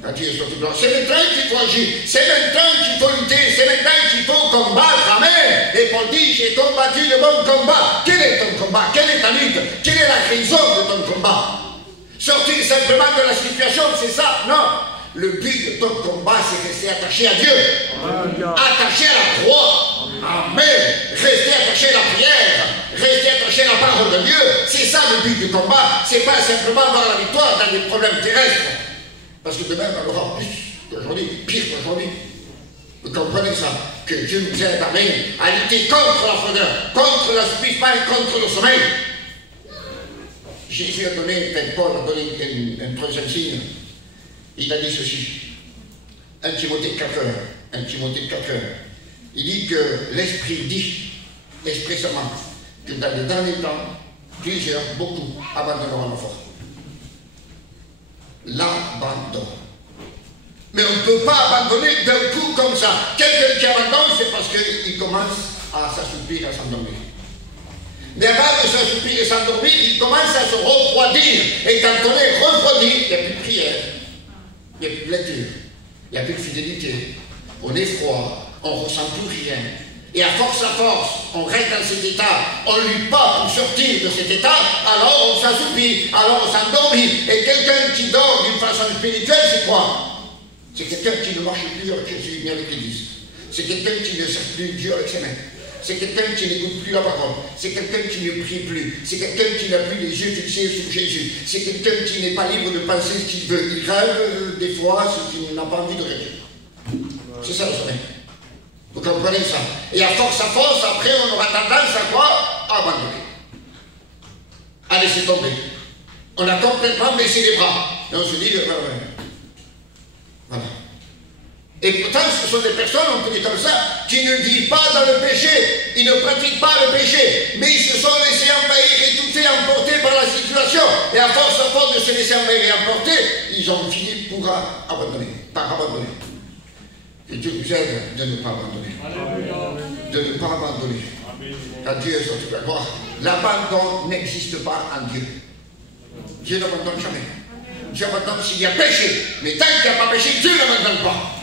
Quand Dieu est sorti de gloire, c'est maintenant qu'il faut agir, c'est maintenant qu'il faut lutter, c'est maintenant qu'il faut combattre. Amen. Et Paul dit, j'ai combattu le bon combat. Quel est ton combat? Quelle est ta lutte? Quelle est la raison de ton combat? Sortir simplement de la situation, c'est ça? Non. Le but de ton combat, c'est rester attaché à Dieu. Attaché à la croix. Amen. Rester attaché à la prière. Rester attaché à la parole de Dieu. C'est ça le but du combat. C'est pas simplement avoir la victoire dans des problèmes terrestres. Parce que demain, on aura plus qu'aujourd'hui, pire qu'aujourd'hui. Vous comprenez ça? Que Dieu nous aide, amen, à lutter contre la froideur, contre l'assouplissement, contre le sommeil. Jésus a donné, Paul a donné un troisième signe. Il a dit ceci. 1 Timothée 4:1. 1 Timothée 4:1. Il dit que l'Esprit dit expressément que dans les derniers temps, plusieurs, beaucoup, abandonneront la foi. L'abandon. Mais on ne peut pas abandonner d'un coup comme ça. Quelqu'un qui abandonne, c'est parce qu'il commence à s'assoupir, à s'endormir. Mais avant de s'assoupir et s'endormir, il commence à se refroidir. Et quand on est refroidi, il n'y a plus de prière, il n'y a plus de lecture, il n'y a plus de fidélité. On est froid, on ne ressent plus rien. Et à force, on reste dans cet état, on ne lutte pas pour sortir de cet état, alors on s'assoupit, alors on s'endormit. Et quelqu'un qui dort d'une façon spirituelle, c'est quoi? C'est quelqu'un qui ne marche plus avec Jésus ni avec l'Église. C'est quelqu'un qui ne sert plus Dieu avec ses mains. C'est quelqu'un qui n'écoute plus la parole. C'est quelqu'un qui ne prie plus. C'est quelqu'un qui n'a plus les yeux fixés sur Jésus. C'est quelqu'un qui n'est pas libre de penser ce qu'il veut. Il rêve des fois ce qu'il n'a pas envie de rêver. C'est ça le sommeil. Vous comprenez ça? Et à force, après, on aura tendance à quoi? À abandonner. À laisser tomber. On a complètement baissé les bras. Et on se dit, voilà. Et pourtant, ce sont des personnes, on peut dire comme ça, qui ne vivent pas dans le péché. Ils ne pratiquent pas le péché. Mais ils se sont laissés envahir, étouffer, emporter par la situation. Et à force de se laisser envahir et emporter, ils ont fini par abandonner. Et Dieu nous aide de ne pas abandonner. De ne pas abandonner. Quand Dieu est sur toute la gloire, l'abandon n'existe pas en Dieu. Dieu n'abandonne jamais. Dieu abandonne s'il y a péché. Mais tant qu'il n'y a pas péché, Dieu n'abandonne pas.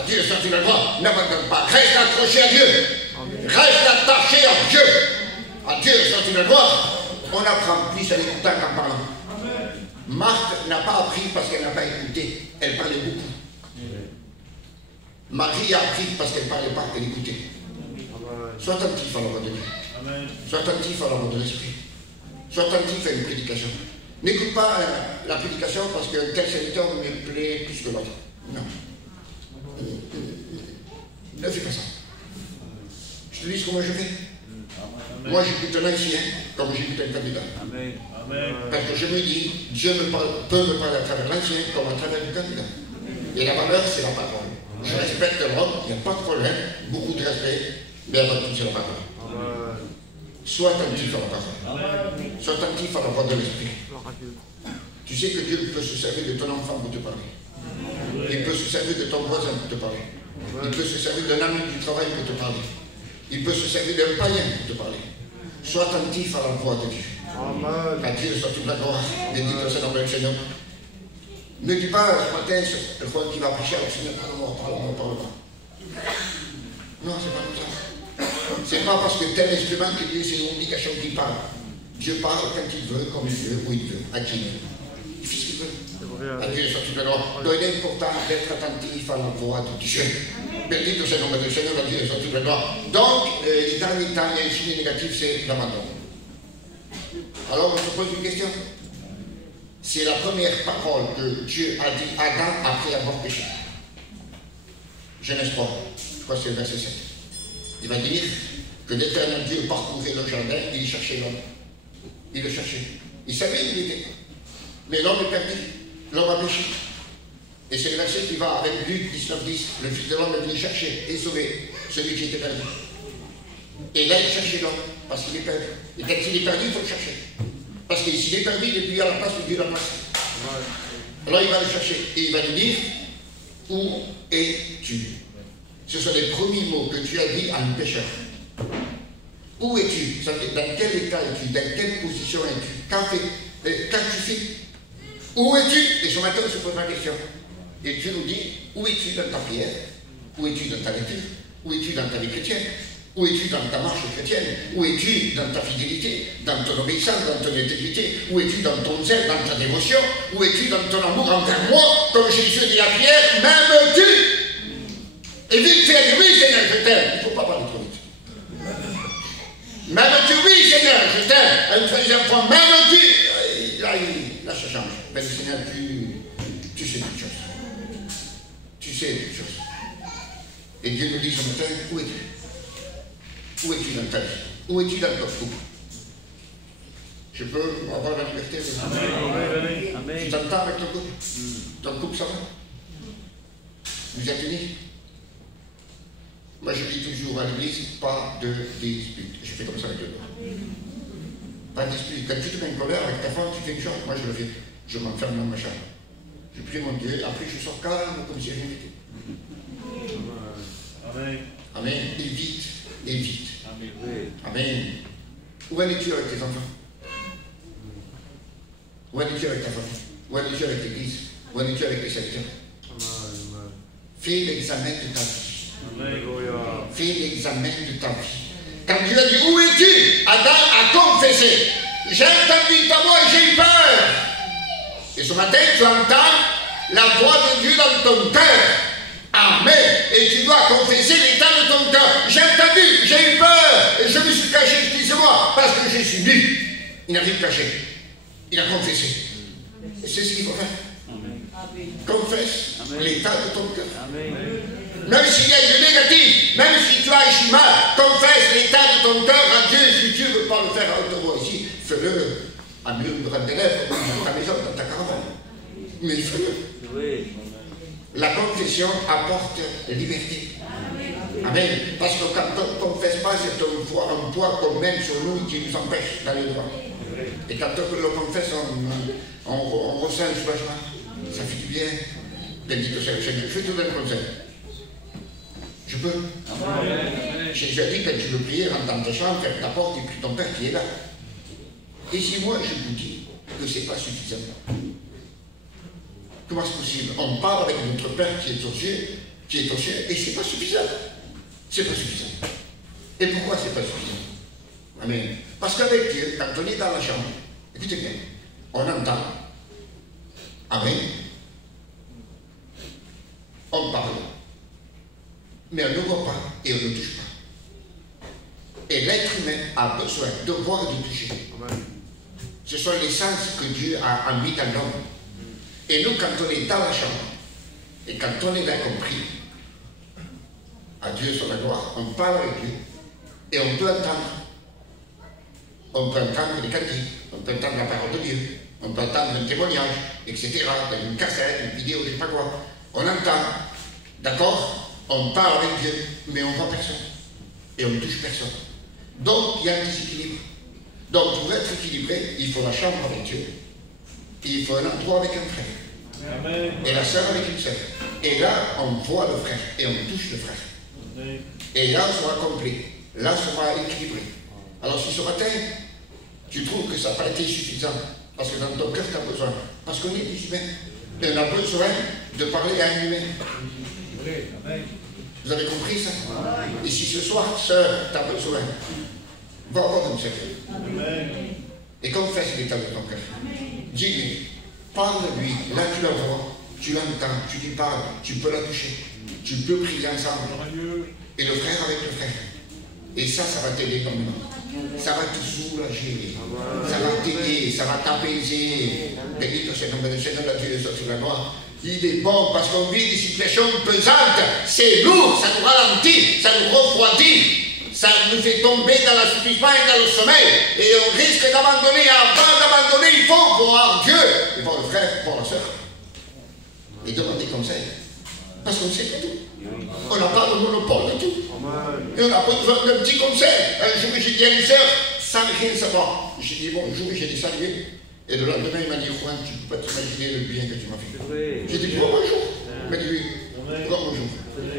Dieu sorti de la gloire, n'abandonne pas. Reste accroché à Dieu. Reste attaché à Dieu. À Dieu sorti de la gloire. On apprend plus à l'écouter qu'en parlant. Marthe n'a pas appris parce qu'elle n'a pas écouté. Elle parlait beaucoup. Marie a appris parce qu'elle ne parlait pas, elle écoutait. Sois attentif à la voix de Dieu. Sois attentif à la voix de l'Esprit. Sois attentif à une prédication. N'écoute pas la prédication parce que tel serviteur me plaît plus que l'autre. Non. Ne fais pas ça. Je te dis comment je fais. Moi, j'écoute un ancien comme j'écoute un candidat. Parce que je me dis, Dieu peut me parler à travers l'ancien comme à travers le candidat. Et la valeur, c'est la parole. Je respecte l'homme, il n'y a pas de problème, beaucoup de respect, mais avant tout, c'est la parole. Sois attentif à la parole. Sois attentif à la voix de l'Esprit. Tu sais que Dieu peut se servir de ton enfant pour te parler. Il peut se servir de ton voisin pour te parler. Il peut se servir d'un ami du travail pour te parler. Il peut se servir d'un païen pour te parler. Sois attentif à la voix de Dieu. À Dieu soit toute la gloire. Béni soit son nom, le Seigneur. Ne dis pas ce matin, je crois qu'il va prêcher avec le Seigneur, parle-moi. Non, c'est pas comme ça. C'est pas parce que tel instrument que Dieu, c'est une obligation qu'il parle. Dieu parle quand il veut, comme il veut, où il veut, à qui il veut. Il fait ce qu'il veut. À Dieu soit toute la gloire. Donc il est important d'être attentif à la voix de Dieu. Béni soit son nom, le Seigneur, à Dieu soit toute la gloire. Donc, les derniers temps, il y a un signe négatif, c'est l'abandon. Alors, on se pose une question. C'est la première parole que Dieu a dit à Adam après avoir péché. Genèse 3, je crois que c'est le verset 7. Il va dire que l'Éternel Dieu parcourait le jardin et il cherchait l'homme. Il le cherchait. Il savait où il était. Mais l'homme est perdu. L'homme a péché. Et c'est le verset qui va avec Luc 19:10. Le Fils de l'homme est venu chercher et sauver celui qui était perdu. Et là, il cherchait l'homme parce qu'il est perdu. Et quand il est perdu, il faut le chercher. Parce que s'il est perdu, il est plus à la place où Dieu l'a placé. Alors il va le chercher et il va lui dire, où es-tu? Ce sont les premiers mots que tu as dit à un pécheur. Où es-tu? Dans quel état es-tu? Dans quelle position es-tu? Qu'as-tu fait? Où es-tu? Et ce matin, on se pose la question. Et Dieu nous dit, où es-tu dans ta prière? Où es-tu dans ta lecture? Où es-tu dans ta vie chrétienne? Où es-tu dans ta marche chrétienne? Où es-tu dans ta fidélité, dans ton obéissance, dans ton intégrité? Où es-tu dans ton zèle, dans ta dévotion? Où es-tu dans ton amour envers moi? Comme Jésus dit la prière, m'aimes-tu? Et vite fait, oui Seigneur, je t'aime. Il ne faut pas parler trop vite. M'aimes-tu? Oui Seigneur, je t'aime. Une troisième fois, m'aimes-tu? Là, ça change. Mais Seigneur, tu sais toutes choses. Tu sais toutes choses. Et Dieu nous dit ce matin, où es-tu? Où es-tu dans ta vie? Où es-tu dans ton couple? Je peux avoir la liberté de... Amen. Tu t'entends avec ton couple? Ton couple, ça va? Vous êtes unis? Moi, je dis toujours à l'église, pas de dispute. Je fais comme ça avec eux. Pas de dispute. Quand tu te mets en colère avec ta femme, tu fais une chose. Moi, je le fais. Je m'enferme dans ma chambre. Je prie mon Dieu. Après, je sors calme comme si rien n'était. Amen. Amen. Évite. Amen. Où en es-tu avec tes enfants? Où en es-tu avec ta famille? Où en es-tu avec l'église? Où en es-tu avec les secteurs? Fais l'examen de ta vie. Fais l'examen de ta vie. Quand Dieu a dit où es-tu? Adam a confessé. J'ai entendu ta voix et j'ai eu peur. Et ce matin, tu entends la voix de Dieu dans ton cœur. Amen. Et tu dois confesser l'état de ton cœur. J'ai entendu, j'ai eu peur. Et je me suis caché, excusez-moi, parce que je suis nu. Il n'a rien caché. Il a confessé. Et c'est ce qu'il faut faire. Amen. Confesse l'état de ton cœur. Même s'il y a du négatif, même si tu as agi mal, confesse l'état de ton cœur à Dieu. Si tu ne veux pas le faire à haute voix ici, fais-le à murmure des lèvres, dans ta maison, dans ta caravane. Mais fais-le. Oui. La confession apporte liberté. Amen. Parce que quand on ne confesse pas, c'est un poids qu'on mène sur nous qui nous empêche d'aller droit. Et quand on le confesse, on ressent un soulagement. Ça fait du bien. Bendit soit le Seigneur. Je vais te donner un conseil. Je peux. Jésus a dit, quand tu veux prier, rentre dans ta chambre, ferme ta porte et prie ton Père qui est là. Et si moi je vous dis que ce n'est pas suffisant, comment c'est possible? On parle avec notre Père qui est aux cieux, qui est au ciel. Et ce n'est pas suffisant. C'est pas suffisant. Et pourquoi c'est pas suffisant? Amen. Parce qu'avec Dieu, quand on est dans la chambre, écoutez bien, on entend. Amen. On parle. Mais on ne voit pas et on ne touche pas. Et l'être humain a besoin de voir et de toucher. Amen. Ce sont les sens que Dieu a mis dans l'homme. Et nous, quand on est dans la chambre, et quand on est bien compris, à Dieu sur la gloire, on parle avec Dieu, et on peut entendre. On peut entendre des cantiques, on peut entendre la parole de Dieu, on peut entendre un témoignage, etc., dans une cassette, une vidéo, je ne sais pas quoi. On entend, d'accord? On parle avec Dieu, mais on ne voit personne. Et on ne touche personne. Donc, il y a un déséquilibre. Donc, pour être équilibré, il faut la chambre avec Dieu. Et il faut un endroit avec un frère. Amen. Et la sœur avec une sœur. Et là, on voit le frère. Et on touche le frère. Amen. Et là, on sera complet. Là, on sera équilibré. Alors, si ce matin, tu trouves que ça n'a pas été suffisant, parce que dans ton cœur, tu as besoin. Parce qu'on est des humains. Et on a besoin de parler à un humain. Amen. Vous avez compris ça? Et si ce soir, sœur, tu as besoin, va voir une sœur. Et confesse l'état de ton cœur. Dis-lui, parle-lui, là tu la vois, tu l'entends, tu lui parles, tu peux la toucher, tu peux prier ensemble. Et le frère avec le frère. Et ça va t'aider comme nous. Ça va te soulager, ça va t'aider, ça va t'apaiser. Béni soit le nom de Seigneur, la Dieu sur la gloire. Il est bon parce qu'on vit des situations pesantes, c'est lourd, ça nous ralentit, ça nous refroidit. Ça nous fait tomber dans l'assouplissement et dans le sommeil. Et on risque d'abandonner. Avant d'abandonner, il faut voir Dieu. Et voir le frère, voir la soeur. Et demander conseil. Parce qu'on sait tout. On n'a pas de monopole de tout. Et on n'a pas besoin d'un petit conseil. Un jour, j'ai dit à une soeur, sans rien savoir. J'ai dit bonjour, j'ai dit saluer. Et le lendemain, il m'a dit, Juan, tu ne peux pas t'imaginer le bien que tu m'as fait. J'ai dit, bonjour. Il m'a dit, oui, bonjour.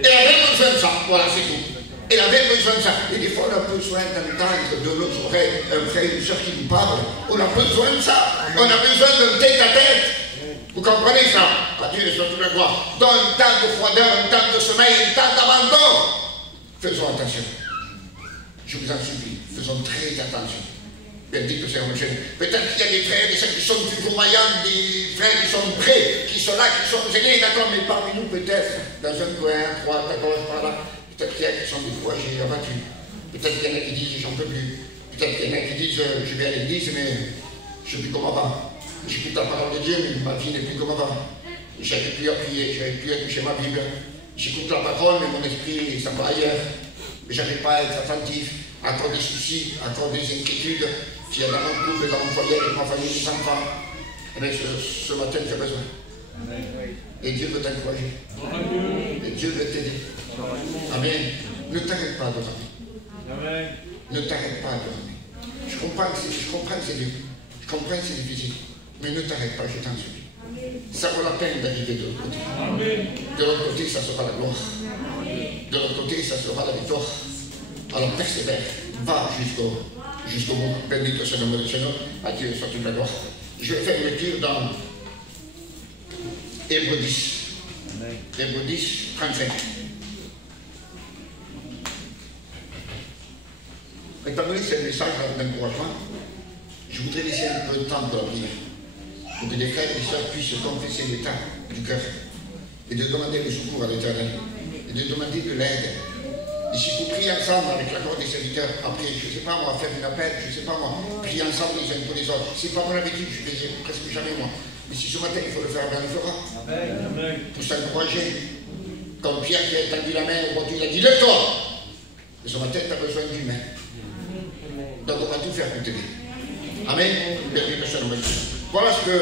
Et elle avait besoin de ça. Voilà, c'est tout. Elle avait besoin de ça. Et des fois, on a besoin d'entendre de notre oreille un frère et une soeur qui nous parle. On a besoin de ça. On a besoin d'un tête-à-tête. Vous comprenez ça? À Dieu soit toute la gloire. Dans un temps de froideur, un temps de sommeil, un temps d'abandon. Faisons attention. Je vous en supplie. Faisons très attention. Bendito sea mon Dieu. Peut-être qu'il y a des frères et des sœurs qui sont toujours vaillants, des frères qui sont prêts, qui sont là, qui sont gênés, d'accord, mais parmi nous, peut-être, dans un coin, à droite, à gauche, par là. Peut-être qu'il y en a qui sont découragés, abattus. Peut-être qu'il y en a qui disent j'en peux plus. Peut-être qu'il y en a qui disent je vais à l'église, mais je ne sais plus comme avant. J'écoute la parole de Dieu, mais ma vie n'est plus comme avant. Je n'arrive plus à prier, je n'arrive plus à toucher ma Bible. J'écoute la parole, mais mon esprit s'en va ailleurs. Mais je n'arrive pas à être attentif, à cause des soucis, à cause des inquiétudes. S'il y a dans mon couple, dans mon foyer, avec ma famille, des enfants. Mais ce matin, j'ai besoin. Et Dieu veut t'encourager. Et Dieu veut t'aider. Amen. Ne t'arrête pas de dormir. Ne t'arrête pas de dormir. Je comprends que c'est dur. Je comprends que c'est difficile. Mais ne t'arrête pas, je t'en supplie. Ça vaut la peine d'arriver de l'autre côté. De l'autre côté, ça sera la gloire. De l'autre côté, ça sera la victoire. Alors persévère. Va jusqu'au bout. Béni soit le nom de Seigneur. À Dieu soit toute la gloire. Je vais faire une lecture dans Hébreux 10. Hébreux 10, 35. Étant donné que c'est un message d'encouragement, je voudrais laisser un peu de temps pour la prière, pour que les frères et les sœurs puissent confesser l'état du cœur et de demander le secours à l'Éternel et de demander de l'aide. Et si vous priez ensemble avec l'accord des serviteurs, après, je ne sais pas moi, faire une appel, je ne sais pas moi, prier ensemble les uns pour les autres. Ce n'est pas mon habitude, je ne fais presque jamais moi. Mais si ce matin il faut le faire, ben on le fera. Amen. Pour s'encourager. Comme Pierre qui a tendu la main au bord, il a dit lève-toi. Et ce matin, tu as besoin d'humain. Donc on va tout faire pour t'aider. Amen. Voilà ce que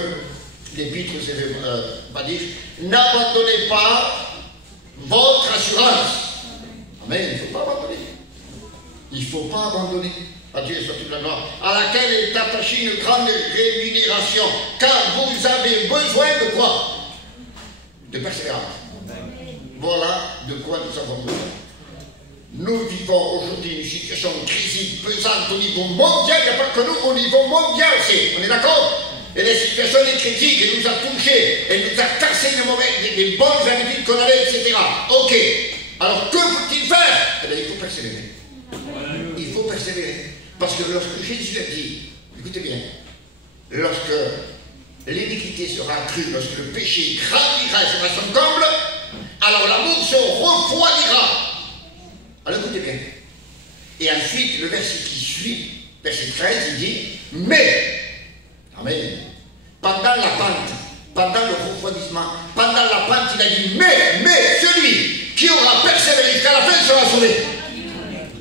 l'Épître va dire. N'abandonnez pas votre assurance. Amen. Il ne faut pas abandonner. Il ne faut pas abandonner. À Dieu soit toute la gloire. À laquelle est attachée une grande rémunération. Car vous avez besoin de quoi? De persévérance. Voilà de quoi nous avons besoin. Nous vivons aujourd'hui une situation critique pesante au niveau mondial. Il n'y a pas que nous, au niveau mondial aussi. On est d'accord? Et les situations situation est critique, elle nous a touchés, elle nous a cassé les bonnes habitudes qu'on avait, etc. Ok. Alors que faut-il faire? Eh bien, il faut persévérer. Il faut persévérer. Parce que lorsque Jésus a dit, écoutez bien, lorsque l'iniquité sera accrue, lorsque le péché grandira et sera son comble, alors l'amour se refroidira. Alors écoutez bien. Et ensuite, le verset qui suit, verset 13, il dit, mais, amen, pendant la pente, pendant le refroidissement, pendant la pente, il a dit, mais, celui qui aura persévéré jusqu'à la fin sera sauvé.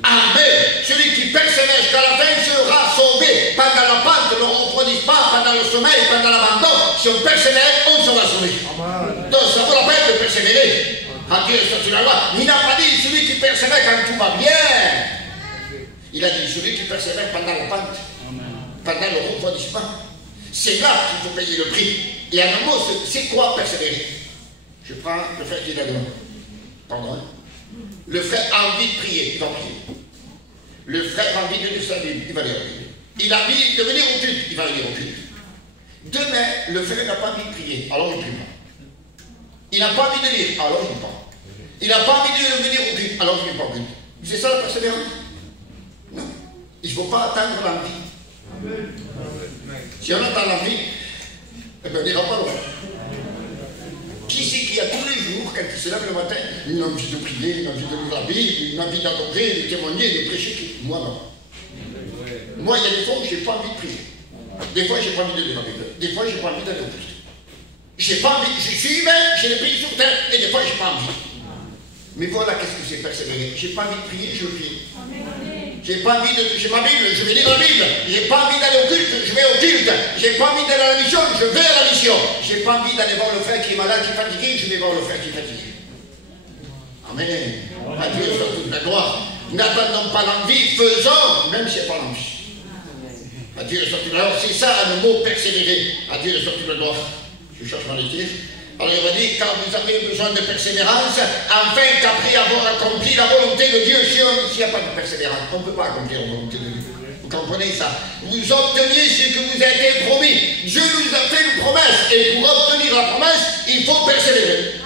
Amen. Celui qui persévère jusqu'à la fin sera sauvé. Pendant la pente, le refroidissement, pendant le sommeil, pendant l'abandon, si on persévère, on sera sauvé. Donc ça vaut la peine de persévérer. Quand Dieu est sur la loi, il n'a pas dit celui qui persévère quand tout va bien. Il a dit celui qui persévère pendant la pente, pendant le refroidissement. C'est là qu'il faut payer le prix. Et en un mot, c'est quoi persévérer? Je prends le frère qui est là-dedans. Pardon. Le frère a envie de prier, il va prier. Le frère a envie de lire sa Bible, il va lire la Bible. Il a envie de venir au culte, il va venir au culte. Demain, le frère n'a pas envie de prier, alors il ne prie pas. Il n'a pas envie de lire, alors il ne prie pas. Il n'a pas envie de venir au culte, alors il ne vient pas au culte. C'est ça la persévérance? Non. Il ne faut pas attendre l'envie. Si on attend l'envie, eh bien, on n'ira pas loin. Qui c'est qui a tous les jours, quand il se lève le matin, une envie de prier, une envie de lire la Bible, une envie d'adorer, de témoigner, de prêcher? Moi, non. Moi, il y a des fois où je n'ai pas envie de prier. Des fois, je n'ai pas envie de lire la Bible. Des fois, je n'ai pas envie d'aller au culte. J'ai pas envie, je suis humain, j'ai les pieds sur terre, et des fois, je n'ai pas envie. Mais voilà qu'est-ce que c'est persévérer. J'ai pas envie de prier, je prie. J'ai pas envie de toucher ma Bible, je vais lire la Bible. J'ai pas envie d'aller au culte, je vais au culte. J'ai pas envie d'aller à la mission, je vais à la mission. J'ai pas envie d'aller voir le frère qui est malade, qui est fatigué, je vais voir le frère qui est fatigué. Amen. À Dieu soit toute la gloire. N'attendons pas l'envie, faisons, même si il n'y a pas l'envie. À Dieu soit toute la gloire. C'est ça le mot persévérer. À Dieu soit toute la gloire. Je cherche ma lecture. Alors il va dire, car vous avez besoin de persévérance, afin qu'après avoir accompli la volonté de Dieu, s'il n'y a pas de persévérance, on ne peut pas accomplir la volonté de Dieu. Vous comprenez ça? Vous obteniez ce que vous a été promis. Dieu nous a fait une promesse, et pour obtenir la promesse, il faut persévérer.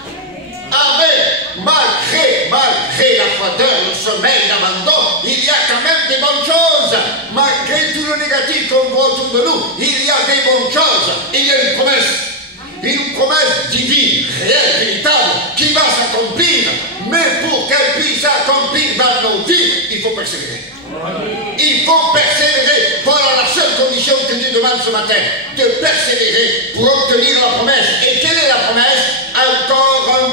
Amen. Malgré la froideur, le sommeil, l'abandon, il y a quand même des bonnes choses. Malgré tout le négatif qu'on voit autour de nous, il y a des bonnes choses. Il y a une promesse. Une promesse divine, réelle, véritable, qui va s'accomplir. Mais pour qu'elle puisse s'accomplir dans nos vies, il faut persévérer. Il faut persévérer. Voilà la seule condition que Dieu demande ce matin. De persévérer pour obtenir la promesse. Et quelle est la promesse? Encore un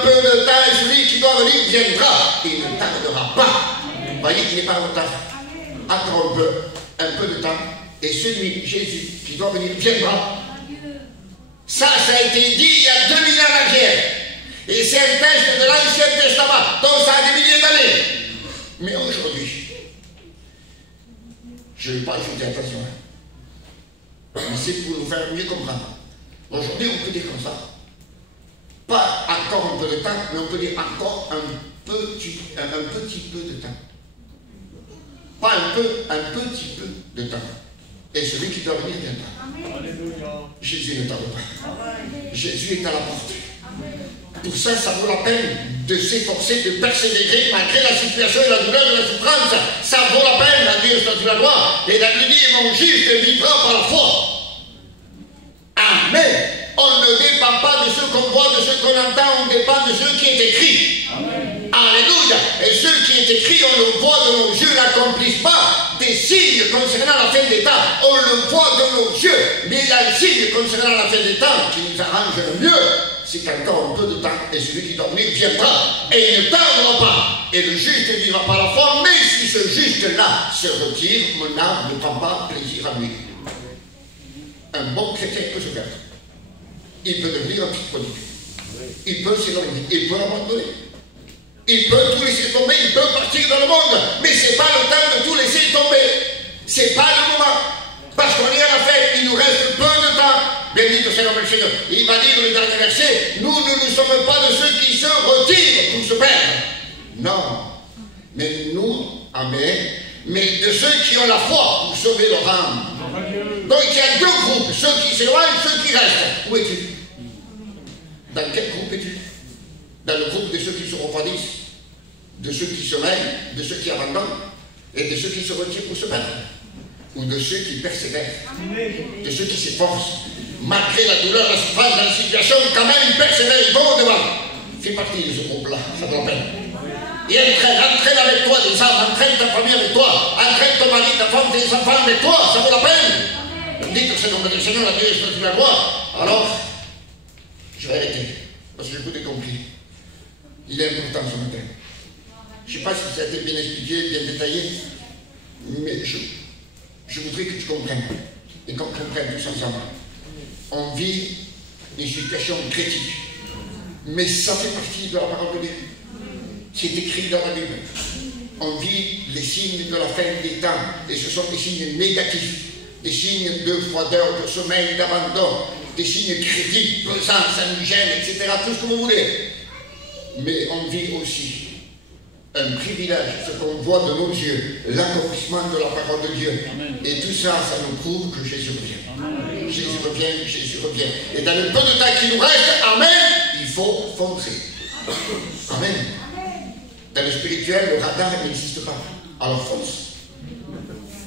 peu de temps, et celui qui doit venir viendra. Il ne tardera pas. Vous voyez qu'il n'est pas en retard. Encore un peu de temps. Et celui, Jésus, qui doit venir viendra. Ça a été dit il y a 2000 ans en arrière. Et c'est un texte de l'Ancien Testament. Donc ça a des milliers d'années. Mais aujourd'hui, je ne vais pas ajouter attention. Mais c'est pour nous faire mieux comprendre. Aujourd'hui, on peut dire comme ça. Pas encore un peu de temps, mais on peut dire encore un petit peu de temps. Pas un petit peu de temps. Et celui qui doit venir viendra. Jésus ne tarde pas. Jésus est à la porte. Pour ça, ça vaut la peine de s'efforcer, de persévérer malgré la situation et la douleur et la souffrance. Ça vaut la peine, à Dieu soit la gloire. Et la Bible dit, mon juste vivra par la foi. Amen. On ne dépend pas de ce qu'on voit, de ce qu'on entend, on dépend de ce qui est écrit. Amen. Alléluia. Et ce qui est écrit, on le voit de nos yeux, l'accomplissement des signes concernant la fin des temps. On le voit de nos yeux. Mais il y a un signe concernant la fin des temps qui nous arrange le mieux. C'est qu'encore un peu de temps, et celui qui doit venir viendra. Et il ne tardera pas. Et le juste vivra par la foi. Mais si ce juste-là se retire, mon âme ne prend pas plaisir à lui. Un bon chrétien peut se perdre. Il peut devenir un petit prodigue. Il peut s'éloigner. Il peut abandonner. Il peut tout laisser tomber. Il peut partir dans le monde. Mais ce n'est pas le temps de tout laisser tomber. Ce n'est pas le moment. Parce qu'on est à la fête. Il nous reste peu de temps. Béni soit le Seigneur. Il va dire le dernier verset, nous ne sommes pas de ceux qui se retirent pour se perdre. Non. Mais nous, amen, mais de ceux qui ont la foi pour sauver leur âme. Donc il y a deux groupes, ceux qui s'éloignent, ceux qui restent. Où es-tu? Dans quel groupe es-tu? Dans le groupe de ceux qui se refroidissent, de ceux qui sommeillent, de ceux qui abandonnent, et de ceux qui se retirent pour se battre, ou de ceux qui persévèrent, de ceux qui s'efforcent, malgré la douleur, la souffrance, dans la situation, quand même ils persévèrent, ils vont au-devant. Fais partie de ce groupe-là, ça vaut la peine. Et entraîne avec toi des âmes, entraîne ta famille avec toi, entraîne ton mari, ta femme, tes enfants avec toi, ça vaut la peine. Dites ce nom du Seigneur, la Dieu est sur la gloire. Alors, je vais arrêter, parce que je vous ai compris. Il est important ce matin. Je ne sais pas si ça a été bien expliqué, bien détaillé, mais je voudrais que tu comprennes, et qu'on comprenne tous ensemble. On vit une situation critique, mais ça fait partie de la parole de Dieu. C'est écrit dans la Bible. On vit les signes de la fin des temps, et ce sont des signes négatifs, des signes de froideur, de sommeil, d'abandon, des signes critiques, pesants, indigènes, etc., tout ce que vous voulez. Mais on vit aussi un privilège, ce qu'on voit de nos yeux, l'accomplissement de la parole de Dieu. Amen. Et tout ça, ça nous prouve que Jésus revient. Amen. Jésus revient, Jésus revient. Et dans le peu de temps qui nous reste, amen, il faut foncer. Amen. Dans le spirituel, le radar n'existe pas. Alors fonce.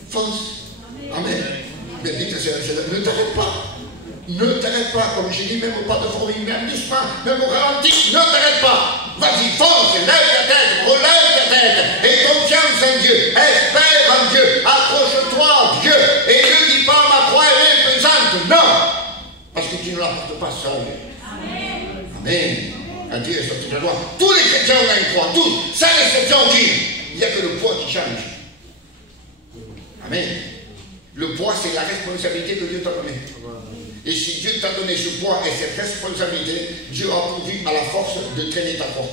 Fonce. Amen. Mais dites, ne t'arrête pas. Ne t'arrête pas, comme j'ai dit, même au pas de fourmi, même doucement, même au ralenti, ne t'arrête pas. Vas-y, fonce, lève ta tête, relève ta tête, et confiance en Dieu, espère en Dieu, accroche-toi à Dieu, et ne dis pas ma croix elle est pesante, non, parce que tu ne la portes pas seul. Amen. Amen. À Dieu est sorti de la gloire. Tous les chrétiens ont une croix, tous, sans exception aucune. Il n'y a que le poids qui change. Amen. Le poids, c'est la responsabilité que Dieu t'a donnée. Et si Dieu t'a donné ce poids et cette responsabilité, Dieu a pourvu à la force de traîner ta croix.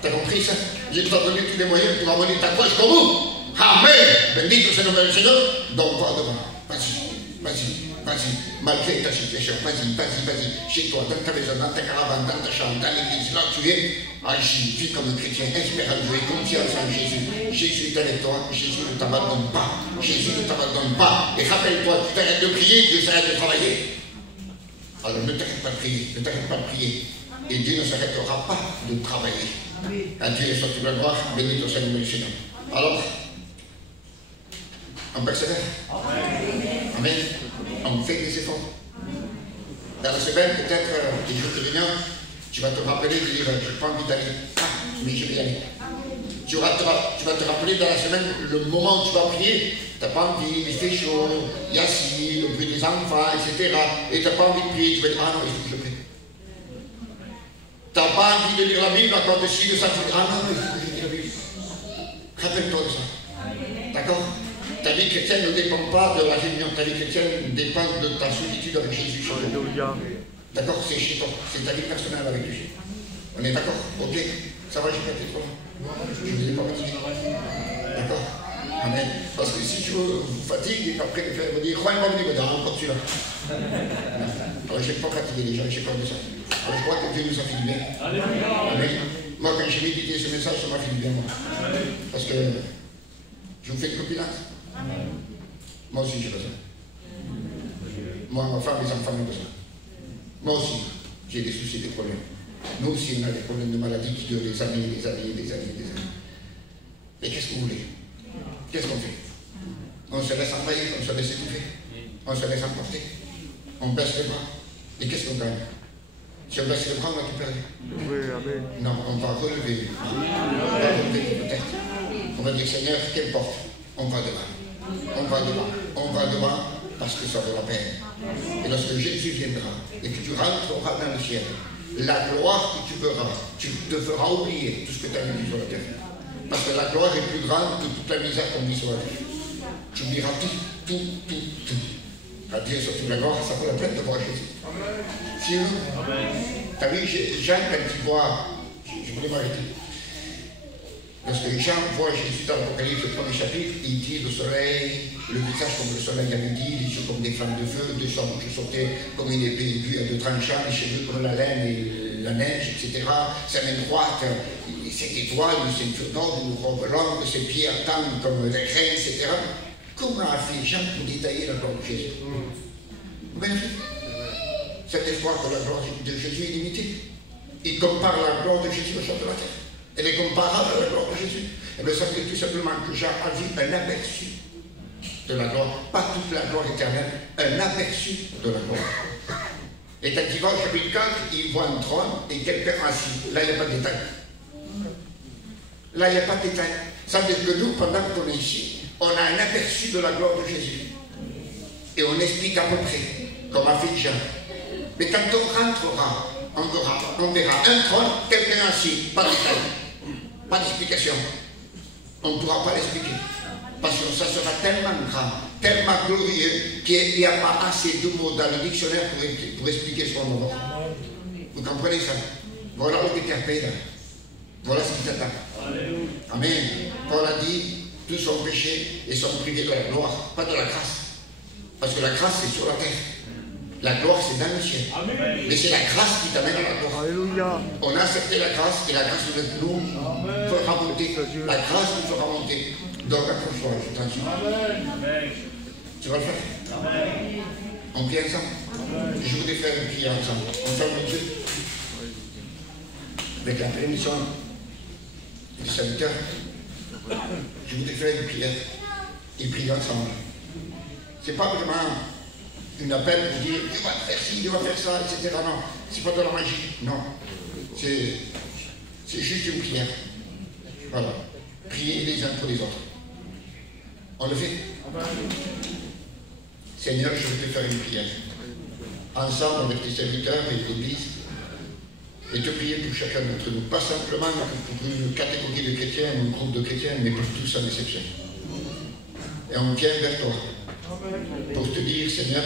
T'as compris ça? Dieu t'a donné tous les moyens pour amener ta croix jusqu'au bout. Amen. Bendito c'est le nom du Seigneur. Donc va devant. Vas-y, vas-y, vas-y. Malgré ta situation, vas-y, vas-y, vas-y. Chez toi, dans ta maison, dans ta caravane, dans ta chambre, dans l'église, là tu es, agis, vis comme un chrétien, espère en Dieu et confiance en Jésus. Jésus est avec toi, Jésus ne t'abandonne pas. Jésus ne t'abandonne pas. Et rappelle-toi, tu t'arrêtes de prier, Dieu s'arrête de travailler. Alors ne t'arrête pas de prier, ne t'arrête pas de prier. Et Dieu ne s'arrêtera pas de travailler. À Dieu est sorti de la gloire, béni au Seigneur du Seigneur. Alors, on persévère. Amen. On fait des efforts. Dans la semaine, peut-être, des jours de réunion, tu vas te rappeler de dire, je n'ai pas envie d'aller. Ah, mais je vais y aller. Tu vas te rappeler dans la semaine, le moment où tu vas prier, tu n'as pas envie, il fait chaud, il y a ci, le bruit des enfants, etc. Et tu n'as pas envie de prier, tu vas dire, ah non, il faut que je prie. Tu n'as pas envie de lire la Bible, quand tu suis de ça, tu vas dire, ah non, il faut que je lise la Bible. Rappelle-toi de ça. D'accord? Ta vie chrétienne ne dépend pas de la réunion, ta vie chrétienne dépend de ta solitude avec Jésus. D'accord? C'est chez toi, c'est ta vie personnelle avec lui. On est d'accord? Ok? Ça va, j'ai pas été trop long. Je ne vous ai pas fatigué. D'accord? Amen. Parce que si tu vous fatigues, et qu'après vous dire, crois-moi, vous dites, non, encore celui-là. Alors, je n'ai pas fatigué les gens, j'ai peur de ça. Alors, je crois que Dieu nous a fait du bien. Amen. Moi, quand j'ai médité ce message, ça m'a fait du bien, moi. Parce que je vous fais une copinate. Moi aussi, j'ai besoin. Moi, ma femme, mes enfants ont besoin. Moi aussi, j'ai des soucis, des problèmes. Nous aussi, on a des problèmes de maladie qui durent des années, des années, des années, des années. Et qu'est-ce que vous voulez? Qu'est-ce qu'on fait? On se laisse envahir, on se laisse étouffer, on se laisse emporter, on baisse les bras. Et qu'est-ce qu'on gagne? Si on baisse les bras, on va tout perdre. Oui, amen. Non, on va relever. On va relever peut-être. On va dire, Seigneur, qu'importe, on va devant. On va devant. On va devant parce que ça vaut la peine. Et lorsque Jésus viendra et que tu rentreras dans le ciel, la gloire que tu verras, tu te feras oublier tout ce que tu as vécu sur la terre. Parce que la gloire est plus grande que toute la misère qu'on vit sur la terre. Tu oublieras tout. À Dieu sur toute la gloire, ça vaut la peine de voir Jésus. Sinon, tu as vu, Jean, quand il voit, je voulais m'arrêter. Parce que Jean voit Jésus dans l'Apocalypse, le premier chapitre, il dit le soleil, le visage comme le soleil à midi, les yeux comme des flammes de feu, deux bouches sautaient comme une épée aiguë à deux tranchants, les cheveux comme la laine et la neige, etc. Sa main droite, cette étoile, une ceinture d'or, une robe longue, ses pieds attendent comme des reins, etc. Comment a fait Jean pour détailler la gloire de Jésus? Bien fait. Cette espoir que la gloire de Jésus est limitée. Il compare la gloire de Jésus au sol de la terre. Elle est comparable à la gloire de Jésus. Et bien ça veut dire tout simplement que Jean a vu un aperçu de la gloire, pas toute la gloire éternelle, un aperçu de la gloire. Et quand il va au chapitre 4, il voit un trône et quelqu'un assis. Là, il n'y a pas de détail. Là, il n'y a pas de détail. Ça veut dire que nous, pendant qu'on est ici, on a un aperçu de la gloire de Jésus. Et on explique à peu près, comme a fait Jean. Mais quand on rentrera, on verra un trône, quelqu'un assis, pas de détail, pas d'explication. On ne pourra pas l'expliquer. Parce que ça sera tellement grand, tellement glorieux, qu'il n'y a pas assez de mots dans le dictionnaire pour expliquer ce qu'on va voir. Vous comprenez ça? Voilà où tu t'appelles. Voilà ce qui t'attend. Amen. Paul a dit, tous sont péchés et sont privés de la gloire, pas de la grâce. Parce que la grâce, c'est sur la terre. La gloire, c'est dans le ciel. Amen. Mais c'est la grâce qui t'amène à la gloire. Alléluia. On a accepté la grâce et la grâce nous fera monter. La grâce nous fera monter. Donc, accroche-toi, je t'en supplie. Tu vas le faire? Amen. On prie ensemble. Amen. Je voudrais faire une prière ensemble. On ferme les yeux. Avec la permission du serviteur, je voudrais faire une prière et prier ensemble. Ce n'est pas vraiment une appel pour dire tu vas faire ci, tu vas faire ça, etc. Non, ce n'est pas de la magie. Non. C'est juste une prière. Voilà. Prier les uns pour les autres. On le fait? Seigneur, je veux te faire une prière. Ensemble avec tes serviteurs et l'Église. Et te prier pour chacun d'entre nous. Pas simplement pour une catégorie de chrétiens ou un groupe de chrétiens, mais pour tous sans exception. Et on vient vers toi. Pour te dire, Seigneur,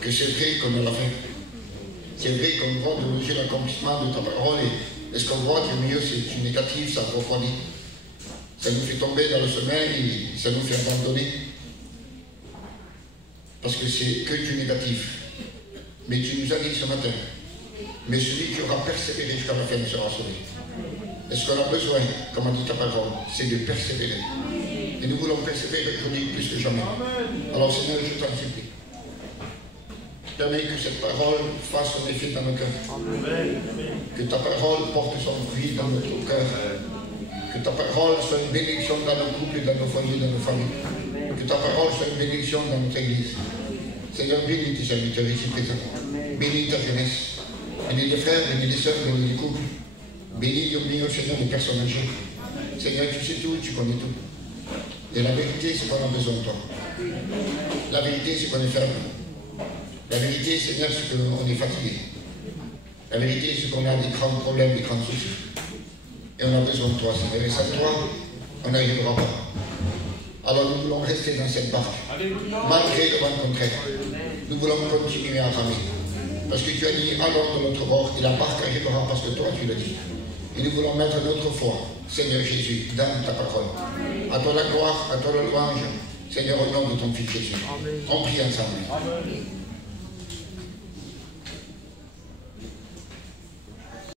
que c'est vrai qu'on a la fin. C'est vrai qu'on voit de mesure l'accomplissement de ta parole. Et ce qu'on voit du mieux, c'est du négatif, ça refroidit. Ça nous fait tomber dans le sommeil et ça nous fait abandonner. Parce que c'est que du négatif. Mais tu nous as dit ce matin, mais celui qui aura persévéré jusqu'à la fin sera sauvé. Et ce qu'on a besoin, comme a dit ta parole, c'est de persévérer. Et nous voulons persévérer aujourd'hui plus que jamais. Alors Seigneur, je t'en supplie. Permets que cette parole fasse son effet dans nos cœurs. Que ta parole porte son fruit dans notre cœur. Que ta parole soit une bénédiction dans nos couples, dans nos foyers, dans nos familles. Que ta parole soit une bénédiction dans notre église. Seigneur, bénis tes serviteurs ici présents. Bénis ta jeunesse. Bénis les frères, bénis les sœurs, bénis les couples. Bénis, Seigneur, les personnes âgées. Seigneur, tu sais tout, tu connais tout. Et la vérité, c'est qu'on a besoin de toi. La vérité, c'est qu'on est faible. La vérité, Seigneur, c'est qu'on est fatigué. La vérité, c'est qu'on a des grands problèmes, des grands soucis. Et on a besoin de toi, Seigneur. Et sans toi, on n'arrivera pas. Alors nous voulons rester dans cette barque, malgré le vent contraire. Nous voulons continuer à ramer. Parce que tu as dit, allons de notre bord, et la barque arrivera parce que toi, tu l'as dit. Et nous voulons mettre notre foi, Seigneur Jésus, dans ta parole. À toi la gloire, à toi la louange, Seigneur, au nom de ton Fils Jésus. On prie ensemble. Amen.